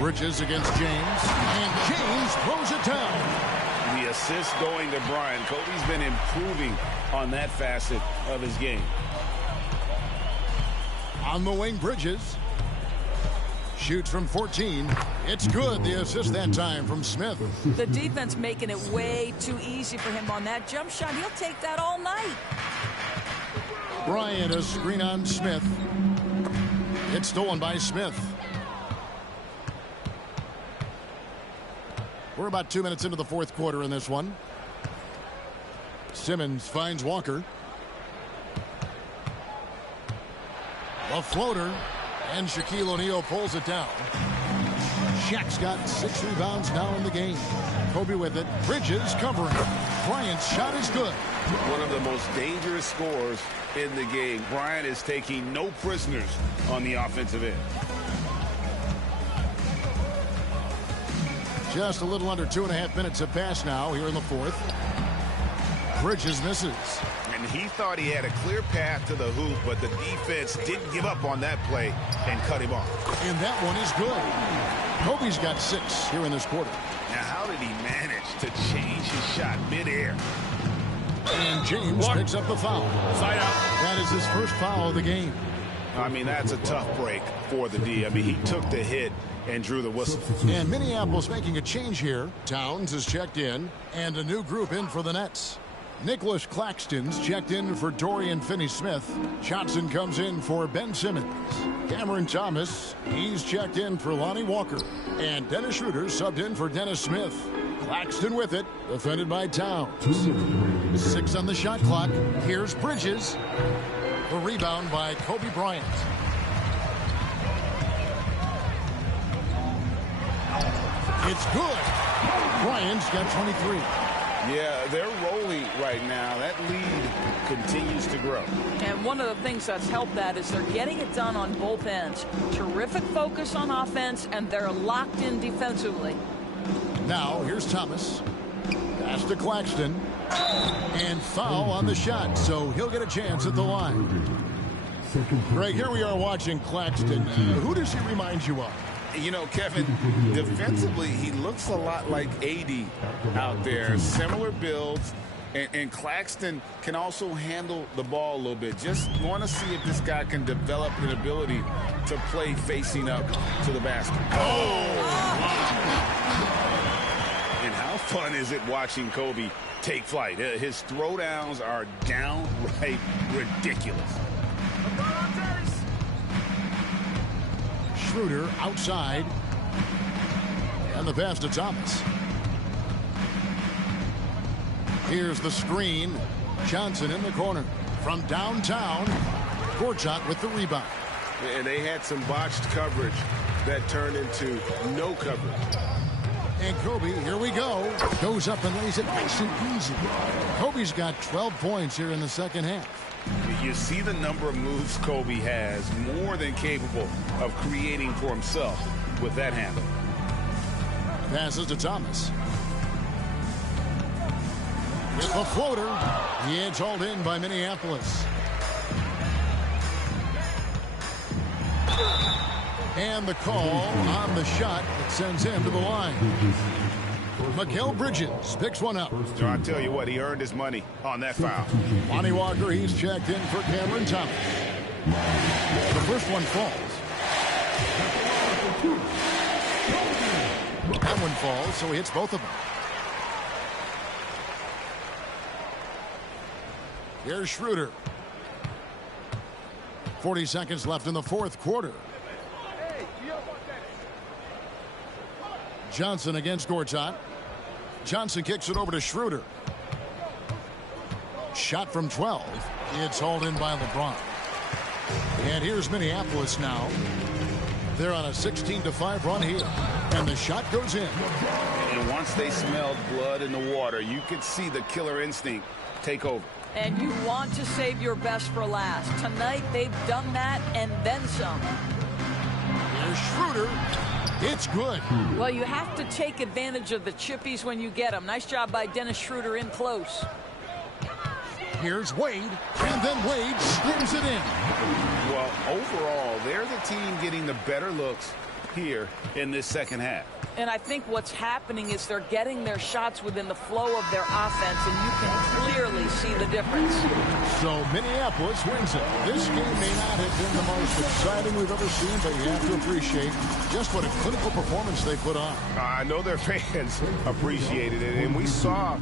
Bridges against James. And James throws it down. The assist going to Bryant. Kobe's been improving on that facet of his game. On the wing, Bridges. Shoots from 14. It's good. The assist that time from Smith. The defense making it way too easy for him on that jump shot. He'll take that all night. Bryant, a screen on Smith. It's stolen by Smith. We're about 2 minutes into the fourth quarter in this one. Simmons finds Walker. A floater. And Shaquille O'Neal pulls it down. Shaq's got 6 rebounds now in the game. Kobe with it. Bridges covering. Bryant's shot is good. One of the most dangerous scorers in the game. Bryant is taking no prisoners on the offensive end. Just a little under 2.5 minutes have passed now here in the fourth. Bridges misses. And he thought he had a clear path to the hoop, but the defense didn't give up on that play and cut him off. And that one is good. Kobe's got 6 here in this quarter. Now, how did he manage to change his shot midair? And James picks up the foul. Side out. That is his first foul of the game. I mean, that's a tough break for the D. I mean, he took the hit and drew the whistle. And Minneapolis making a change here. Towns is checked in, and a new group in for the Nets. Nicholas Claxton's checked in for Dorian Finney-Smith. Johnson comes in for Ben Simmons. Cameron Thomas, he's checked in for Lonnie Walker. And Dennis Schroeder subbed in for Dennis Smith. Claxton with it, defended by Towns. 6 on the shot clock. Here's Bridges. The rebound by Kobe Bryant. It's good. Bryant's got 23. Yeah, they're rolling right now. That lead continues to grow. And one of the things that's helped that is they're getting it done on both ends. Terrific focus on offense, and they're locked in defensively. Now, here's Thomas. Pass to Claxton. And foul on the shot, so he'll get a chance at the line. Greg, here we are watching Claxton. Who does he remind you of? You know, Kevin, defensively, he looks a lot like AD out there. Similar builds, And Claxton can also handle the ball a little bit. Just want to see if this guy can develop an ability to play facing up to the basket. And how fun is it watching Kobe take flight? His throwdowns are downright ridiculous. Schroeder outside. And the pass to Thomas. Here's the screen. Johnson in the corner. From downtown, Gorchak with the rebound. And they had some botched coverage that turned into no coverage. And Kobe, here we go. Goes up and lays it nice and easy. Kobe's got 12 points here in the second half. You see the number of moves Kobe has, more than capable of creating for himself with that handle. Passes to Thomas. With the floater. It's hauled in by Minneapolis. And the call on the shot that sends him to the line. Mikal Bridges picks one up. So I tell you what, he earned his money on that foul. Lonnie Walker, he's checked in for Cameron Thomas. The first one falls. That one falls, so he hits both of them. Here's Schroeder. 40 seconds left in the fourth quarter. Johnson against Gortat. Johnson kicks it over to Schroeder. Shot from 12. It's hauled in by LeBron. And here's Minneapolis now. They're on a 16-5 run here. And the shot goes in. And once they smelled blood in the water, you could see the killer instinct take over. And you want to save your best for last. Tonight, they've done that and then some. Here's Schroeder. It's good. Well, you have to take advantage of the chippies when you get them. Nice job by Dennis Schroeder in close. Here's Wade. And then Wade slams it in. Well, overall, they're the team getting the better looks here in this second half. And I think what's happening is they're getting their shots within the flow of their offense, and you can clearly see the difference. So Minneapolis wins it. This game may not have been the most exciting we've ever seen, but you have to appreciate just what a clinical performance they put on. I know their fans appreciated it, and we saw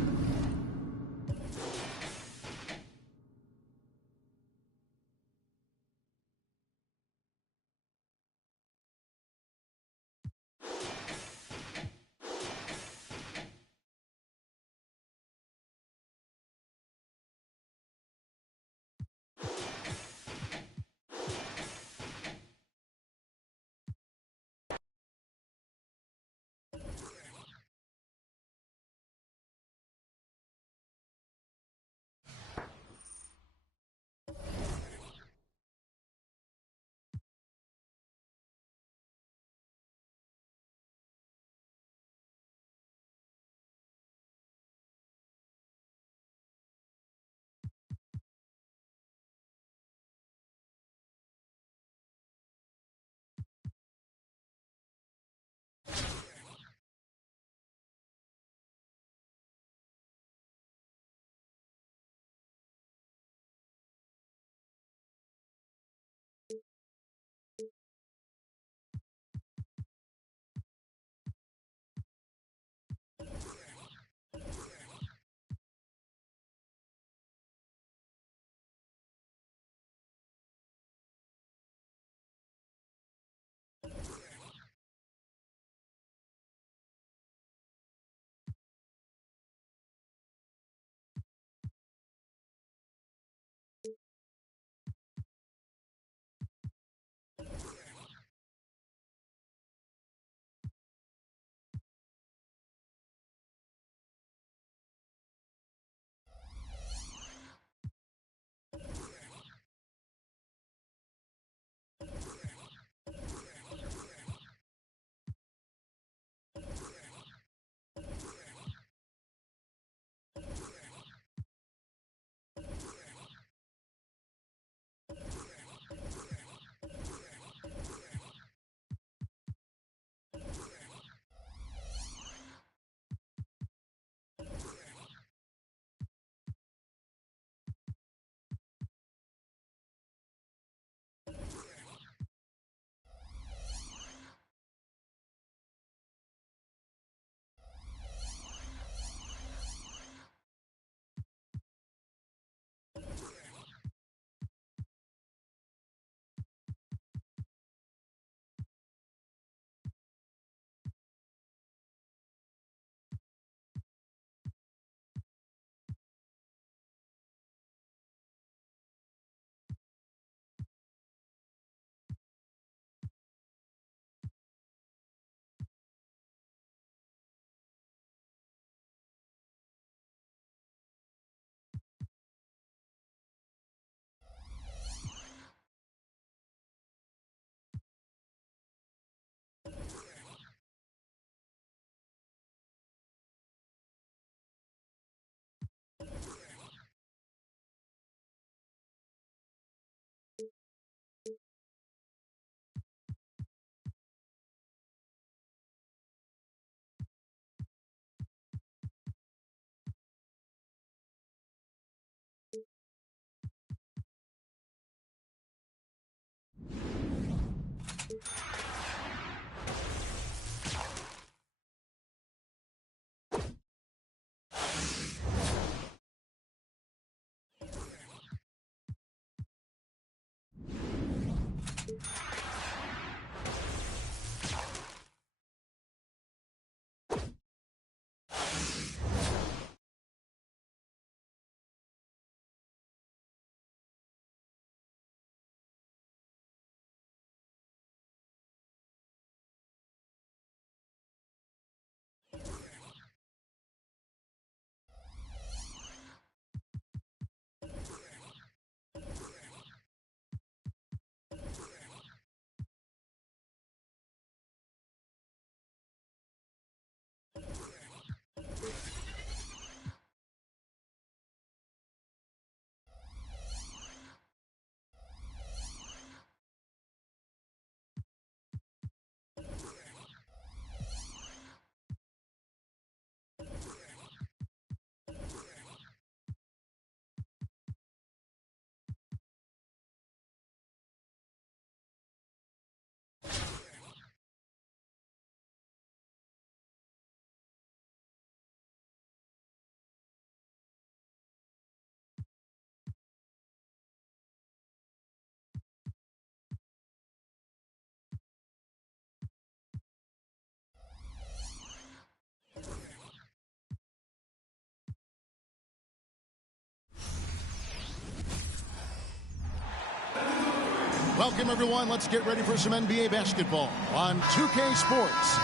Welcome, everyone. Let's get ready for some NBA basketball on 2K Sports.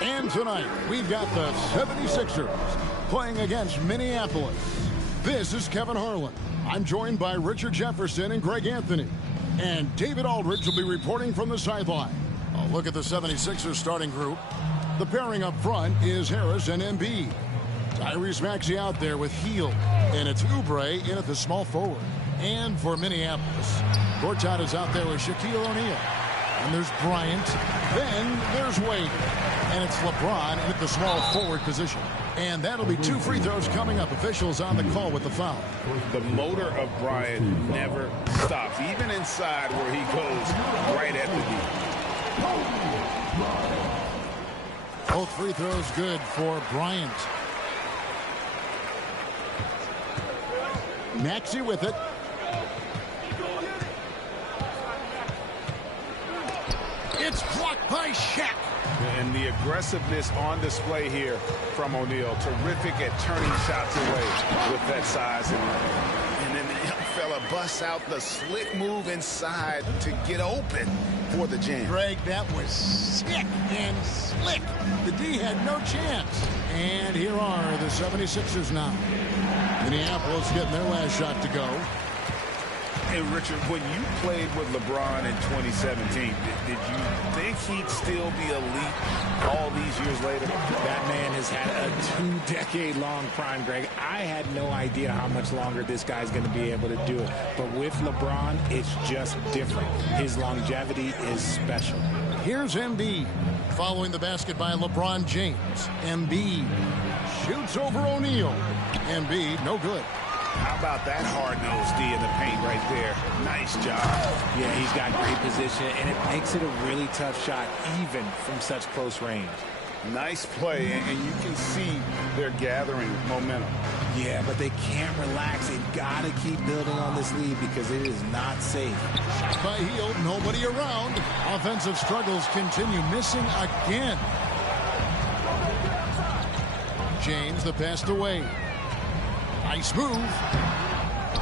And tonight, we've got the 76ers playing against Minneapolis. This is Kevin Harlan. I'm joined by Richard Jefferson and Greg Anthony. And David Aldridge will be reporting from the sideline. A look at the 76ers starting group. The pairing up front is Harris and Embiid. Tyrese Maxey out there with Hield. And it's Oubre in at the small forward. And for Minneapolis, Gortat is out there with Shaquille O'Neal. And there's Bryant. Then there's Wade. And it's LeBron at the small forward position. And that'll be 2 free throws coming up. Officials on the call with the foul. The motor of Bryant never stops, even inside where he goes right at the D. Both free throws good for Bryant. Maxey with it. It's blocked by Shaq. And the aggressiveness on display here from O'Neal. Terrific at turning shots away with that size and length. And then the young fella busts out the slick move inside to get open for the jam. Greg, that was sick and slick. The D had no chance. And here are the 76ers now. Minneapolis getting their last shot to go. Hey, Richard, when you played with LeBron in 2017, did you think he'd still be elite all these years later? That man has had a 2-decade-long prime, Greg. I had no idea how much longer this guy's going to be able to do it. But with LeBron, it's just different. His longevity is special. Here's Embiid. Following the basket by LeBron James. Embiid shoots over O'Neal. Embiid, no good. How about that hard-nosed D in the paint right there? Nice job. Yeah, he's got great position, and it makes it a really tough shot, even from such close range. Nice play, and you can see they're gathering momentum. Yeah, but they can't relax. They've got to keep building on this lead because it is not safe. Shot by Hield, nobody around. Offensive struggles continue, missing again. James, the pass away. Nice move.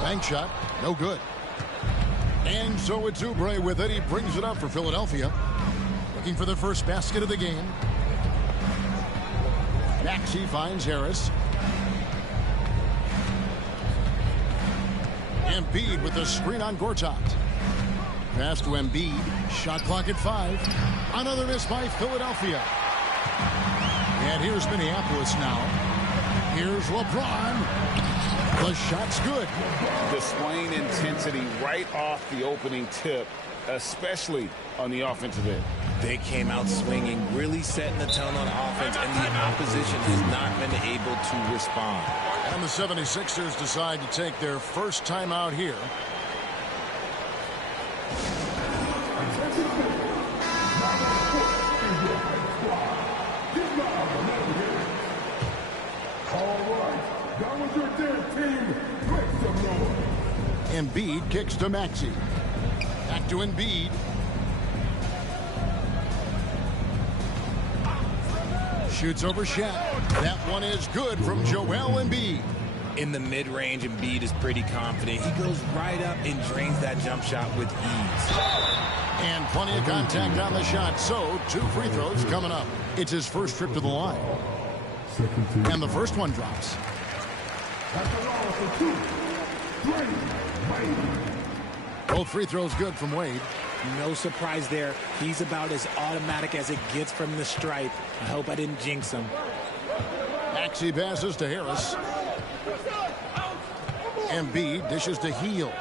Bank shot. No good. And so it's Oubre with it. He brings it up for Philadelphia. Looking for the first basket of the game. Maxey finds Harris. Embiid with the screen on Gortat. Pass to Embiid. Shot clock at 5. Another miss by Philadelphia. And here's Minneapolis now. Here's LeBron. The shot's good. Displaying intensity right off the opening tip, especially on the offensive end. They came out swinging, really setting the tone on offense, and the opposition has not been able to respond. And the 76ers decide to take their first time out here. Embiid kicks to Maxey. Back to Embiid. Shoots over Shaq. That one is good from Joel Embiid. In the mid-range, Embiid is pretty confident. He goes right up and drains that jump shot with ease. And plenty of contact on the shot. So 2 free throws coming up. It's his first trip to the line. And the first one drops. Both free throws good from Wade. No surprise there. He's about as automatic as it gets from the stripe. I hope I didn't jinx him. Maxey passes to Harris. Embiid dishes to Hield.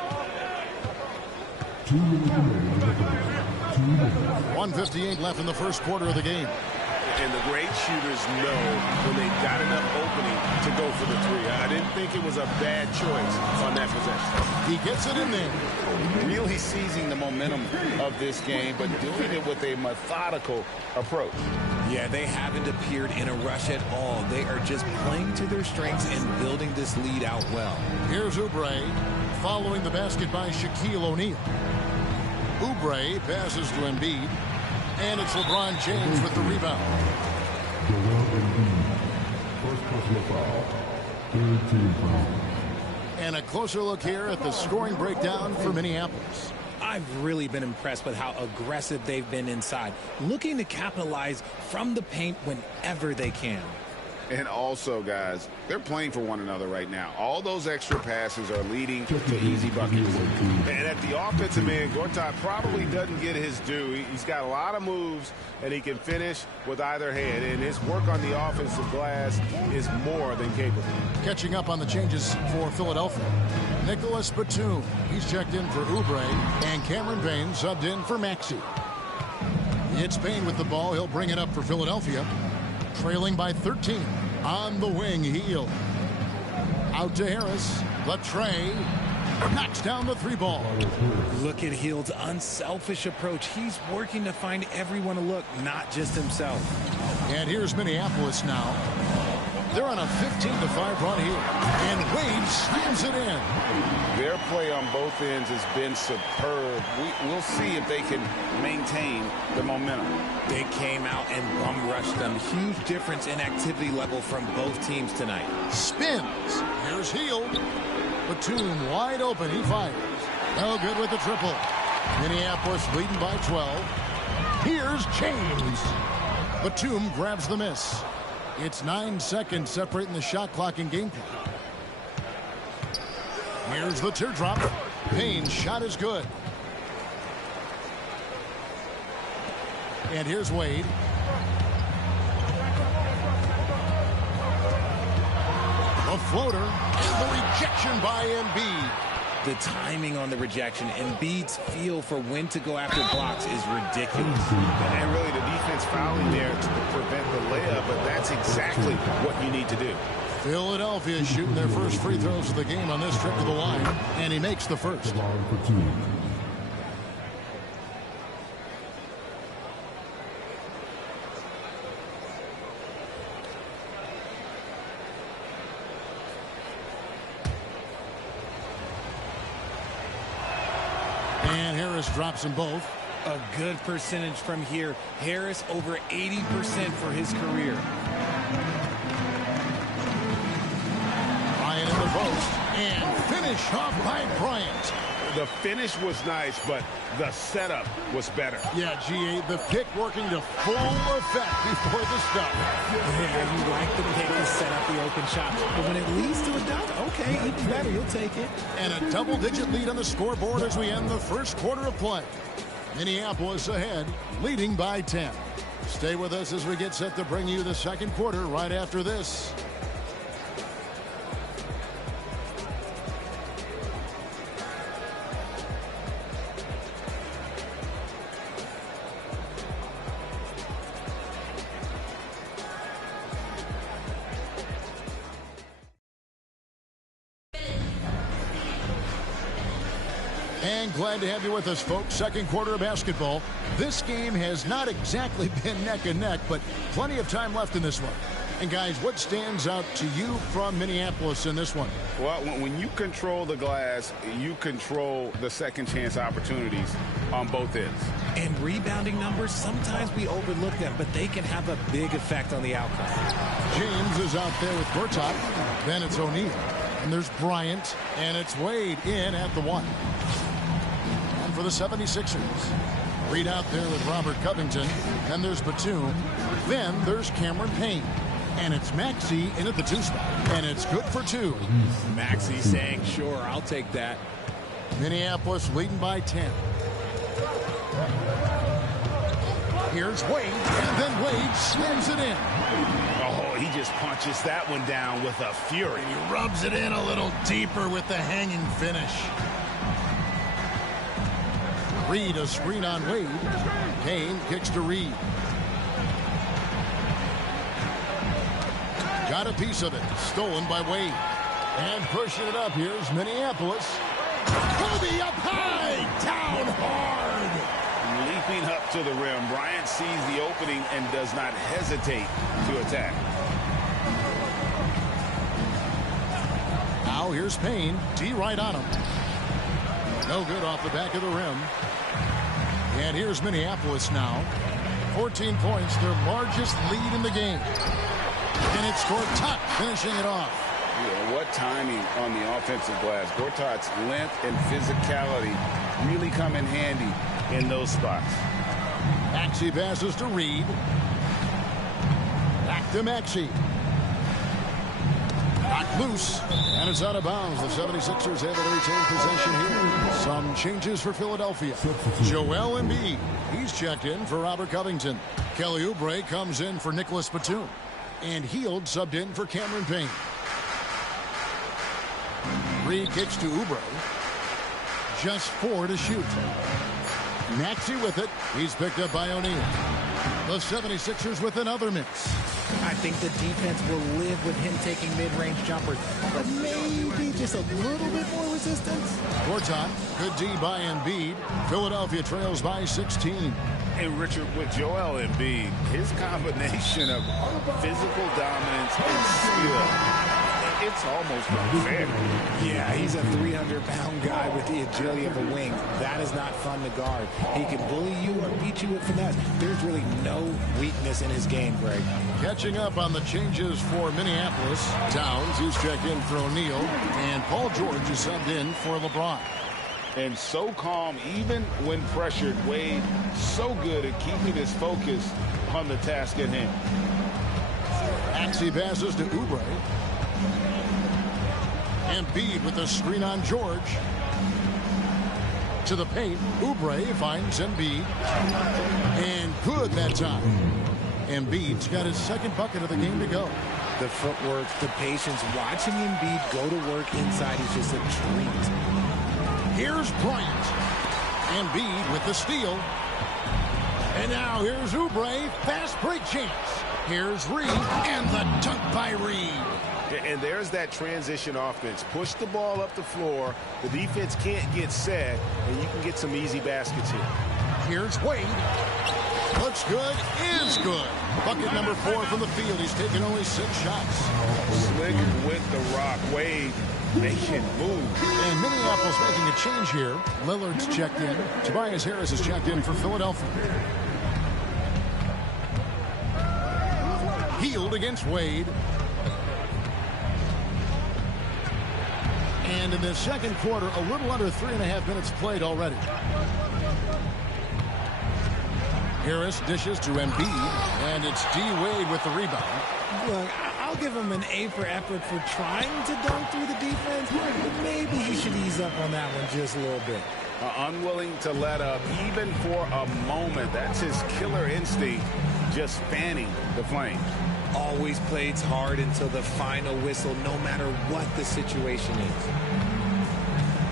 1:58 left in the first quarter of the game. And the great shooters know when they've got enough opening to go for the 3. I didn't think it was a bad choice on that possession. He gets it in there. Really seizing the momentum of this game, but doing it with a methodical approach. Yeah, they haven't appeared in a rush at all. They are just playing to their strengths and building this lead out well. Here's Oubre following the basket by Shaquille O'Neal. Oubre passes to Embiid. And it's LeBron James with the rebound. First personal foul. Third team foul. And a closer look here at the scoring breakdown for Minneapolis. I've really been impressed with how aggressive they've been inside, looking to capitalize from the paint whenever they can. And also, guys, they're playing for one another right now. All those extra passes are leading to easy buckets. And at the offensive end, Gortat probably doesn't get his due. He's got a lot of moves, and he can finish with either hand. And his work on the offensive glass is more than capable. Catching up on the changes for Philadelphia. Nicholas Batum. He's checked in for Oubre. And Cameron Payne subbed in for Maxey. It's Payne with the ball. He'll bring it up for Philadelphia. Trailing by 13. On the wing, Hield. Out to Harris. Latre knocks down the three ball. Look at Hield's unselfish approach. He's working to find everyone to look, not just himself. And here's Minneapolis now. They're on a 15-5 run here. And Wade slams it in. Their play on both ends has been superb. We'll see if they can maintain the momentum. They came out and bum rushed them. Huge difference in activity level from both teams tonight. Spins. Here's Hield. Batum wide open. He fires. No good with the triple. Minneapolis leading by 12. Here's James. Batum grabs the miss. It's 9 seconds separating the shot clock and game clock. Here's the teardrop. Payne's shot is good. And here's Wade. The floater and the rejection by Embiid. The timing on the rejection, Embiid's feel for when to go after blocks is ridiculous. And really the defense fouling there to prevent the layup, but that's exactly what you need to do. Philadelphia is shooting their first free throws of the game on this trip to the line, and he makes the first. And Harris drops them both. A good percentage from here. Harris over 80% for his career. Bryant in the post. And finish off by Bryant. The finish was nice, but the setup was better. Yeah, GA, the pick working to full effect before the stop. Yeah, you like the pick to set up the open shot. But when it leads to a dunk, okay, even better, you'll take it. And a double-digit lead on the scoreboard as we end the first quarter of play. Minneapolis ahead, leading by 10. Stay with us as we get set to bring you the second quarter right after this. And glad to have you with us, folks. Second quarter of basketball. This game has not exactly been neck and neck, but plenty of time left in this one. And guys, what stands out to you from Minneapolis in this one? Well, when you control the glass, you control the second chance opportunities on both ends. And rebounding numbers, sometimes we overlook them, but they can have a big effect on the outcome. James is out there with Gortat. Then it's O'Neal. And there's Bryant. And it's Wade in at the one. And for the 76ers. Reed out there with Robert Covington. Then there's Batum. Then there's Cameron Payne. And it's Maxey in at the 2 spot. And it's good for 2. Maxey saying, sure, I'll take that. Minneapolis leading by 10. Here's Wade. And then Wade slams it in. Oh, he just punches that one down with a fury. And he rubs it in a little deeper with the hanging finish. Reed, a screen on Wade. Payne kicks to Reed. Got a piece of it. Stolen by Wade. And pushing it up. Here's Minneapolis. Kobe up high. Down hard. Leaping up to the rim. Bryant sees the opening and does not hesitate to attack. Now here's Payne. D right on him. No good off the back of the rim. And here's Minneapolis now. 14 points, their largest lead in the game. And it's Gortat finishing it off. Yeah, what timing on the offensive glass. Gortat's length and physicality really come in handy in those spots. Maxey passes to Reed. Back to Maxey. Knocked loose, and it's out of bounds. The 76ers able to retain possession here. Some changes for Philadelphia. Joel Embiid, he's checked in for Robert Covington. Kelly Oubre comes in for Nicholas Batum. And Hield subbed in for Cameron Payne. Reed kicks to Oubre. Just 4 to shoot. Maxey with it. He's picked up by O'Neal. The 76ers with another miss. I think the defense will live with him taking mid-range jumpers, but maybe just a little bit more resistance. Gortat, good D by Embiid. Philadelphia trails by 16. And Richard, with Joel Embiid, his combination of physical dominance and skill, it's almost unfair. Yeah, he's a 300-pound guy with the agility of a wing. That is not fun to guard. He can bully you or beat you with finesse. There's really no weakness in his game, Greg. Catching up on the changes for Minneapolis. Towns, he's checked in for O'Neal. And Paul George is subbed in for LeBron. And so calm, even when pressured. Wade, so good at keeping his focus on the task at hand. Maxey passes to Oubre. Embiid with the screen on George. To the paint. Oubre finds Embiid. And good that time. Embiid's got his second bucket of the game to go. The footwork, the patience, watching Embiid go to work inside is just a treat. Here's Bryant. Embiid with the steal. And now here's Oubre. Fast break chance. Here's Reed. And the dunk by Reed. And there's that transition offense. Push the ball up the floor. The defense can't get set, and you can get some easy baskets here. Here's Wade. Looks good, is good. Bucket number 4 from the field. He's taken only 6 shots. Slick with the rock. Wade making moves. And Minneapolis making a change here. Lillard's checked in. Tobias Harris is checked in for Philadelphia. Hield against Wade. And in the second quarter, a little under 3.5 minutes played already. Harris dishes to Embiid, and it's D. Wade with the rebound. Look, I'll give him an A for effort for trying to dunk through the defense, but maybe he should ease up on that one just a little bit. Unwilling to let up, even for a moment. That's his killer instinct, just fanning the flame. Always plays hard until the final whistle, no matter what the situation is.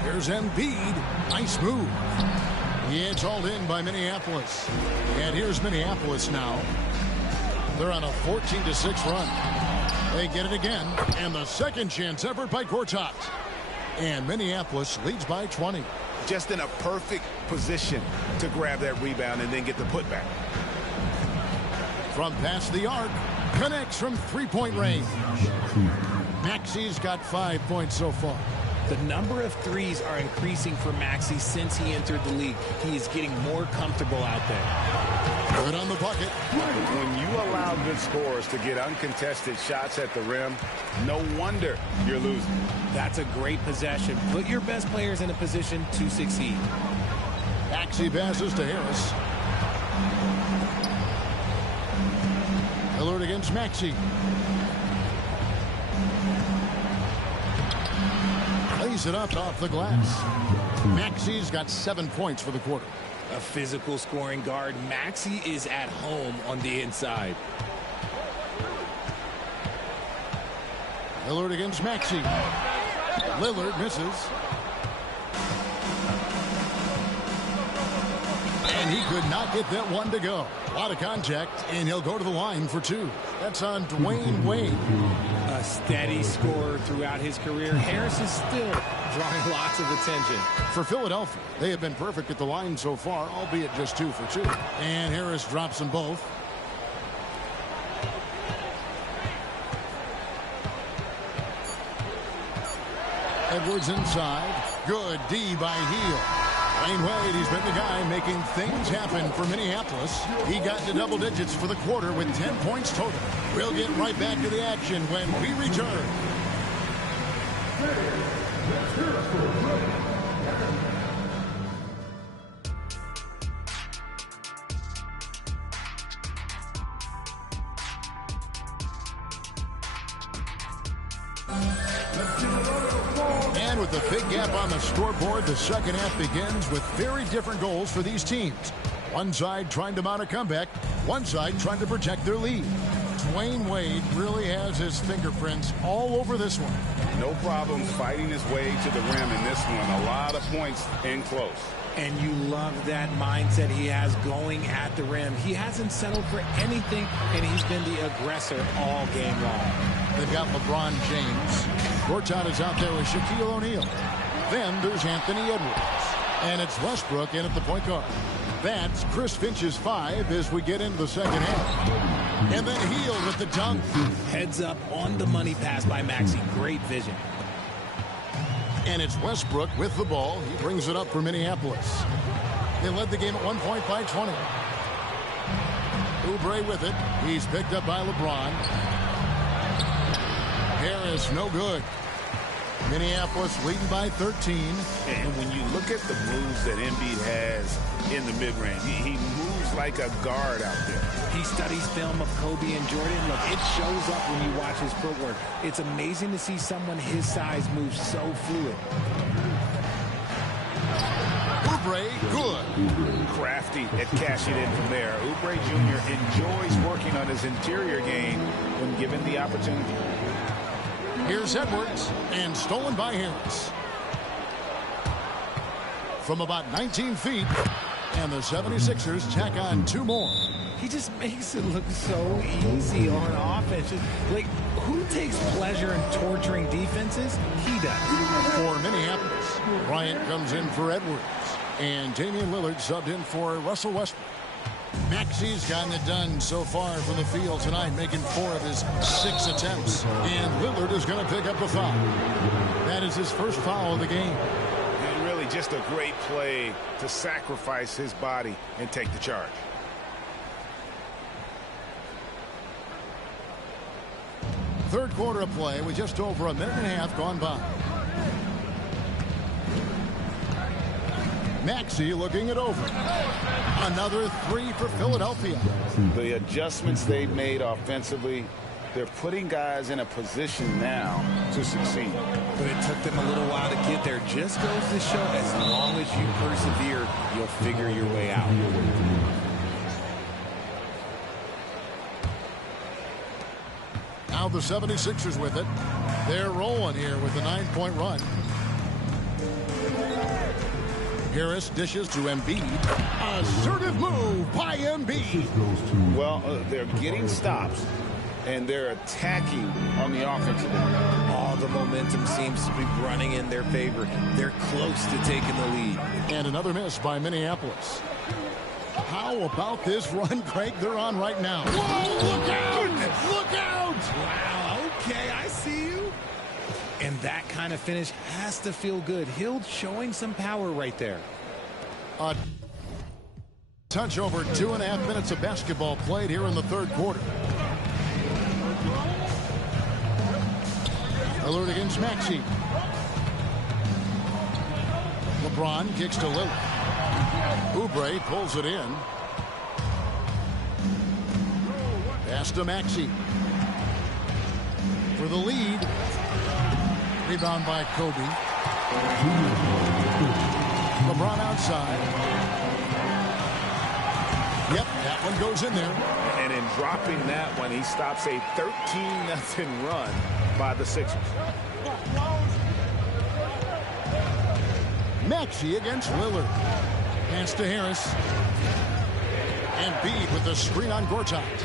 Here's Embiid. Nice move. It's hauled in by Minneapolis. And here's Minneapolis now. They're on a 14-6 run. They get it again. And the second chance effort by Gortat. And Minneapolis leads by 20. Just in a perfect position to grab that rebound and then get the putback. From past the arc. Connects from three-point range. Maxey's got 5 points so far. The number of threes are increasing for Maxey since he entered the league. He is getting more comfortable out there. Good on the bucket. When you allow good scorers to get uncontested shots at the rim, no wonder you're losing. That's a great possession. Put your best players in a position to succeed. Maxey passes to Harris. Lillard against Maxey. Lays it up off the glass. Maxey's got 7 points for the quarter. A physical scoring guard. Maxey is at home on the inside. Lillard against Maxey. Lillard misses. And he could not get that one to go. A lot of contact, and he'll go to the line for 2. That's on Dwayne Wade. A steady scorer throughout his career. Harris is still drawing lots of attention. For Philadelphia, they have been perfect at the line so far, albeit just 2 for 2. And Harris drops them both. Edwards inside. Good D by Hield. Dwayne Wade, he's been the guy making things happen for Minneapolis. He got to double digits for the quarter with 10 points total. We'll get right back to the action when we return. with a big gap on the scoreboard, the second half begins with very different goals for these teams. One side trying to mount a comeback, one side trying to protect their lead. Dwayne Wade really has his fingerprints all over this one. No problems fighting his way to the rim in this one. A lot of points in close. And you love that mindset he has going at the rim. He hasn't settled for anything, and he's been the aggressor all game long. They've got LeBron James. Gortat is out there with Shaquille O'Neal. Then there's Anthony Edwards. And it's Westbrook in at the point guard. That's Chris Finch's 5 as we get into the second half. And then Hield with the dunk. Heads up on the money pass by Maxey. Great vision. And it's Westbrook with the ball. He brings it up for Minneapolis. They led the game at one point by 20. Oubre with it. He's picked up by LeBron. Harris, no good. Minneapolis leading by 13. And when you look at the moves that Embiid has in the mid-range, he moves like a guard out there. He studies film of Kobe and Jordan. Look, it shows up when you watch his footwork. It's amazing to see someone his size move so fluid. Oubre, good. Crafty at cashing in from there. Oubre Jr. enjoys working on his interior game when given the opportunity. Here's Edwards, and stolen by Harris. From about 19 feet, and the 76ers tack on 2 more. He just makes it look so easy on offense. Like, who takes pleasure in torturing defenses? He does. For Minneapolis, Bryant comes in for Edwards, and Damian Lillard subbed in for Russell Westbrook. Maxey's gotten it done so far from the field tonight, making 4 of his 6 attempts. And Lillard is going to pick up the foul. That is his first foul of the game. And really just a great play to sacrifice his body and take the charge. Third quarter of play with just over a minute and a half gone by. Maxey looking it over. Another 3 for Philadelphia. The adjustments they've made offensively, they're putting guys in a position now to succeed. But it took them a little while to get there. Just goes to show, as long as you persevere, you'll figure your way out. Now the 76ers with it. They're rolling here with a 9-point run. Harris dishes to Embiid. Assertive move by Embiid. Well, they're getting stops, and they're attacking on the offensive end. All the momentum seems to be running in their favor. They're close to taking the lead. And another miss by Minneapolis. How about this run, Craig, they're on right now? Whoa, look out! Goodness. Look out! Wow, okay, I see you. And that kind of finish has to feel good. Hield showing some power right there. A touch over 2.5 minutes of basketball played here in the third quarter. Lillard against Maxey. LeBron kicks to Lillard. Oubre pulls it in. Pass to Maxey. For the lead. Rebound by Kobe. LeBron outside. Yep, that one goes in there. And in dropping that one, he stops a 13-0 run by the Sixers. Maxey against Lillard. Pass to Harris. Embiid with the screen on Gortat.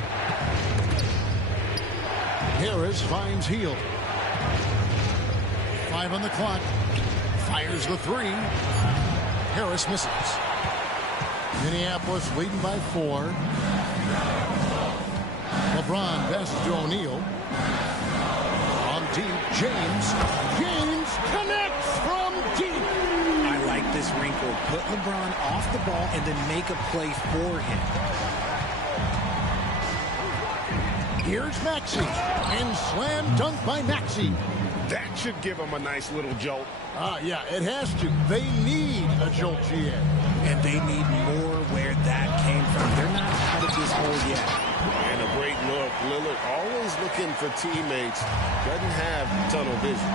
Harris finds Hield. 5 on the clock. Fires the 3. Harris misses. Minneapolis leading by 4. LeBron passes to O'Neal. On deep, James. James connects from deep. I like this wrinkle. Put LeBron off the ball and then make a play for him. Here's Maxey. And slam dunk by Maxey. That should give him a nice little jolt. Yeah, it has to. They need a jolt, GA. And they need more where that came from. They're not out of this hole yet. And a great look. Lillard always looking for teammates. Doesn't have tunnel vision.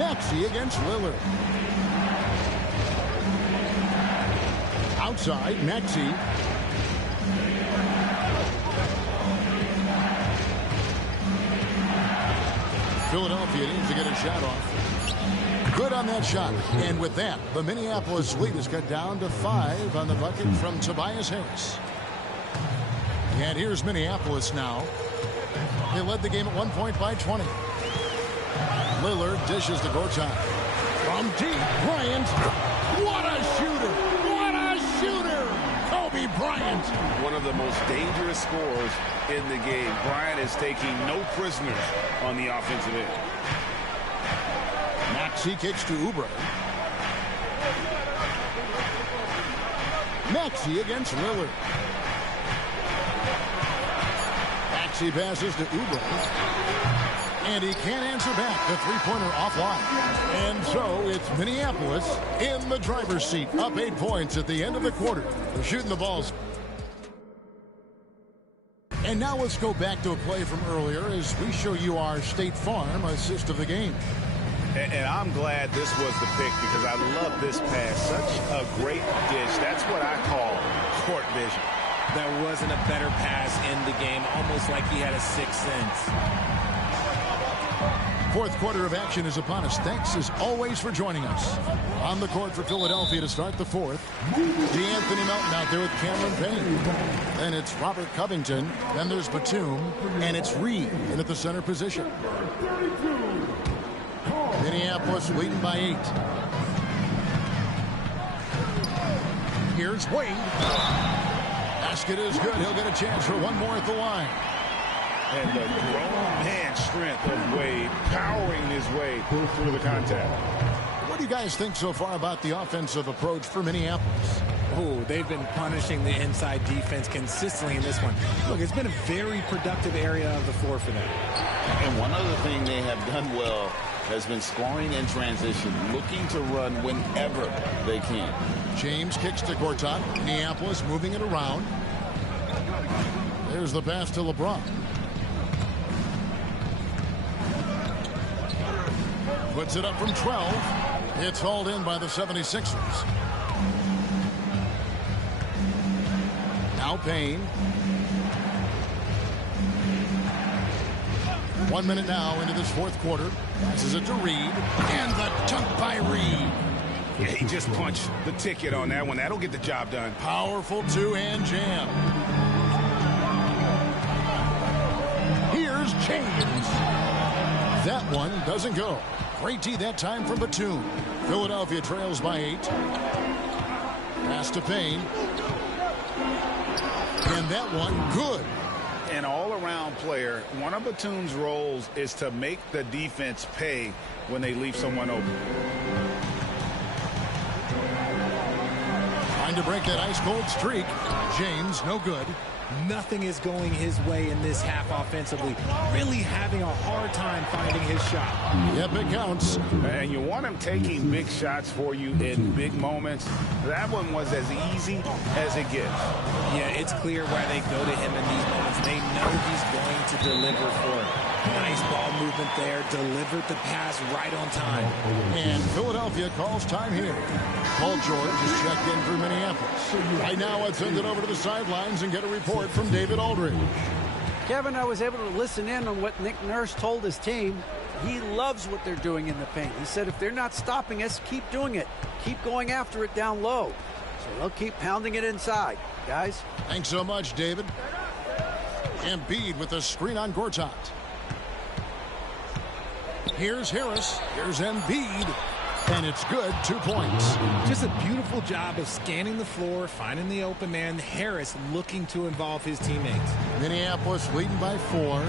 Maxey against Lillard. Outside, Maxey. Philadelphia needs to get a shot off. Good on that shot. And with that, the Minneapolis lead is cut down to 5 on the bucket from Tobias Harris. And here's Minneapolis now. They led the game at 1 point by 20. Lillard dishes to Gortat. From deep, Bryant. What a shooter! What a shooter! Kobe Bryant. One of the most dangerous scorers in the game. Bryant is taking no prisoners on the offensive end. Maxey kicks to Oubre. Maxey against Lillard. Maxey passes to Oubre. And he can't answer back. The three-pointer offline. And so it's Minneapolis in the driver's seat. Up 8 points at the end of the quarter. They're shooting the balls. And now let's go back to a play from earlier as we show you our State Farm assist of the game. And I'm glad this was the pick because I love this pass. Such a great dish. That's what I call court vision. There wasn't a better pass in the game, almost like he had a sixth sense. Fourth quarter of action is upon us. Thanks as always for joining us. On the court for Philadelphia to start the fourth. DeAnthony Melton out there with Cameron Payne. Then it's Robert Covington. Then there's Batum. And it's Reed in at the center position. Minneapolis leading by 8. Here's Wade. Basket is good. He'll get a chance for one more at the line. And the grown man strength of Wade powering his way through the contact. What do you guys think so far about the offensive approach for Minneapolis? Oh, they've been punishing the inside defense consistently in this one. Look, it's been a very productive area of the floor for them. And one other thing they have done well has been scoring in transition, looking to run whenever they can. James kicks to Gortat. Minneapolis moving it around. There's the pass to LeBron. Puts it up from 12. It's hauled in by the 76ers. Now Payne. 1 minute now into this fourth quarter. Passes it to Reed. And the dunk by Reed. Yeah, he just punched the ticket on that one. That'll get the job done. Powerful two-hand jam. Here's James. That one doesn't go. Great D that time from Batum. Philadelphia trails by 8. Pass to Payne. And that one good. An all-around player. One of Batum's roles is to make the defense pay when they leave someone open. Trying to break that ice-cold streak. James, no good. Nothing is going his way in this half offensively. Really having a hard time finding his shot. Yep, it counts. And you want him taking big shots for you in big moments. That one was as easy as it gets. Yeah, it's clear why they go to him in these moments. They know he's going to deliver for it. Nice ball movement there. Delivered the pass right on time. And Philadelphia calls time here. Paul George is checked in for Minneapolis. Right now, let's send it over to the sidelines and get a report from David Aldridge. Kevin, I was able to listen in on what Nick Nurse told his team. He loves what they're doing in the paint. He said if they're not stopping us, keep doing it. Keep going after it down low. So they'll keep pounding it inside. Guys? Thanks so much, David. Embiid with a screen on Gortat. Here's Harris. Here's Embiid. And it's good. 2 points. Just a beautiful job of scanning the floor, finding the open man. Harris looking to involve his teammates. Minneapolis leading by 4.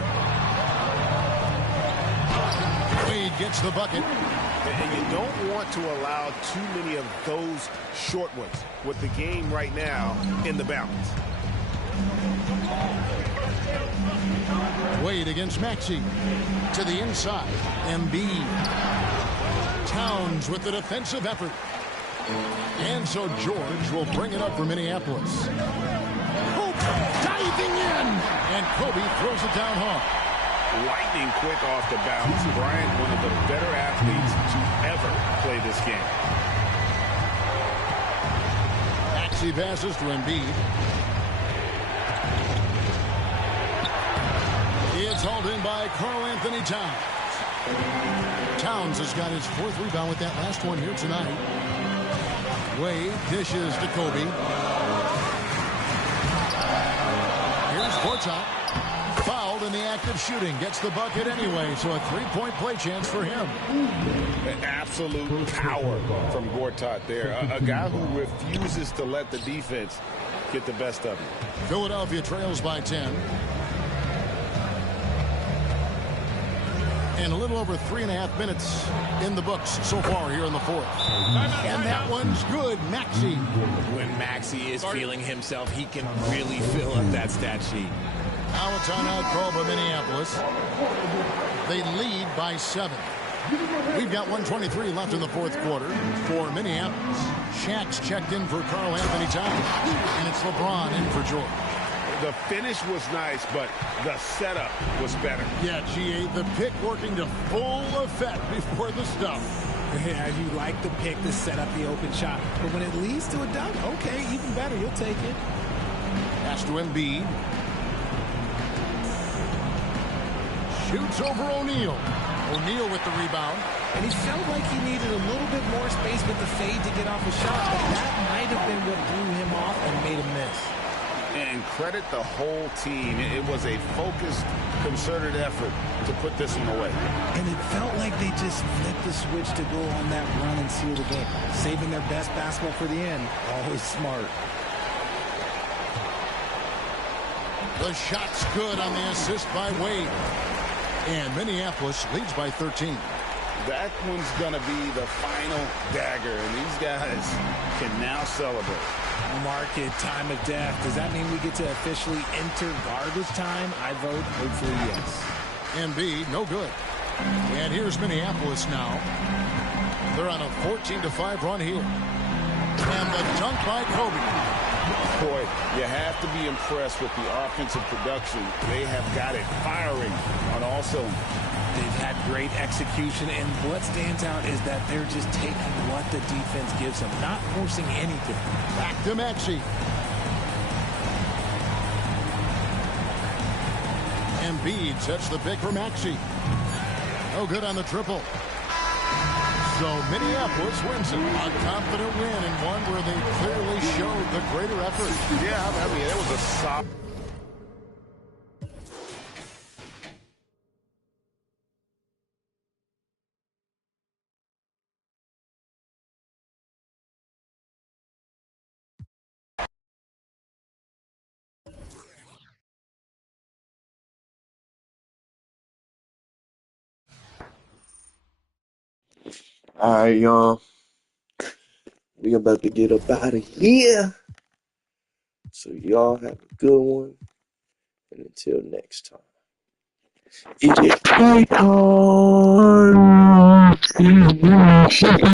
Wade gets the bucket. And you don't want to allow too many of those short ones with the game right now in the balance. Wade against Maxey. To the inside. Embiid. Towns with the defensive effort. And so George will bring it up for Minneapolis. Hope diving in. And Kobe throws it down hard. lightning quick off the bounce. Bryant, one of the better athletes to ever play this game. Maxey passes to Embiid. It's hauled in by Karl-Anthony Towns. Towns has got his 4th rebound with that last one here tonight. Wade dishes to Kobe. Here's Gortat. Fouled in the act of shooting. Gets the bucket anyway, so a 3-point play chance for him. An absolute power from Gortat there. A guy who refuses to let the defense get the best of him. Philadelphia trails by 10. And a little over 3.5 minutes in the books so far here in the 4th. And that one's good. Maxey. When Maxey is feeling himself, he can really fill up that stat sheet. Now a timeout call by Minneapolis. They lead by 7. We've got 1:23 left in the 4th quarter for Minneapolis. Shaq's checked in for Karl-Anthony Towns. And it's LeBron in for George. The finish was nice, but the setup was better. Yeah, GA, the pick working to full effect before the stuff. Yeah, you like the pick to set up the open shot. But when it leads to a dunk, okay, even better. You'll take it. Pass to Embiid. Shoots over O'Neal. O'Neal with the rebound. And he felt like he needed a little bit more space with the fade to get off a shot. But that might have been what threw him off and made him miss. And credit the whole team. It was a focused, concerted effort to put this one away. And it felt like they just flipped the switch to go on that run and seal the game. Saving their best basketball for the end. Always smart. The shot's good on the assist by Wade. And Minneapolis leads by 13. That one's going to be the final dagger, and these guys can now celebrate. Mark it, time of death. Does that mean we get to officially enter garbage time? I vote hopefully yes. Embiid, no good. And here's Minneapolis now. They're on a 14-5 run here. And the dunk by Kobe. Boy, you have to be impressed with the offensive production. They have got it firing on all cylinders. They've had great execution, and what stands out is that they're just taking what the defense gives them, not forcing anything. Back to Maxey. Embiid sets the pick for Maxey. No good on the triple. So Minneapolis wins it. A confident win, and one where they clearly showed the greater effort. Yeah, I mean, it was a solid. All right, y'all. We about to get up out of here. So y'all have a good one. And until next time. It is playtime.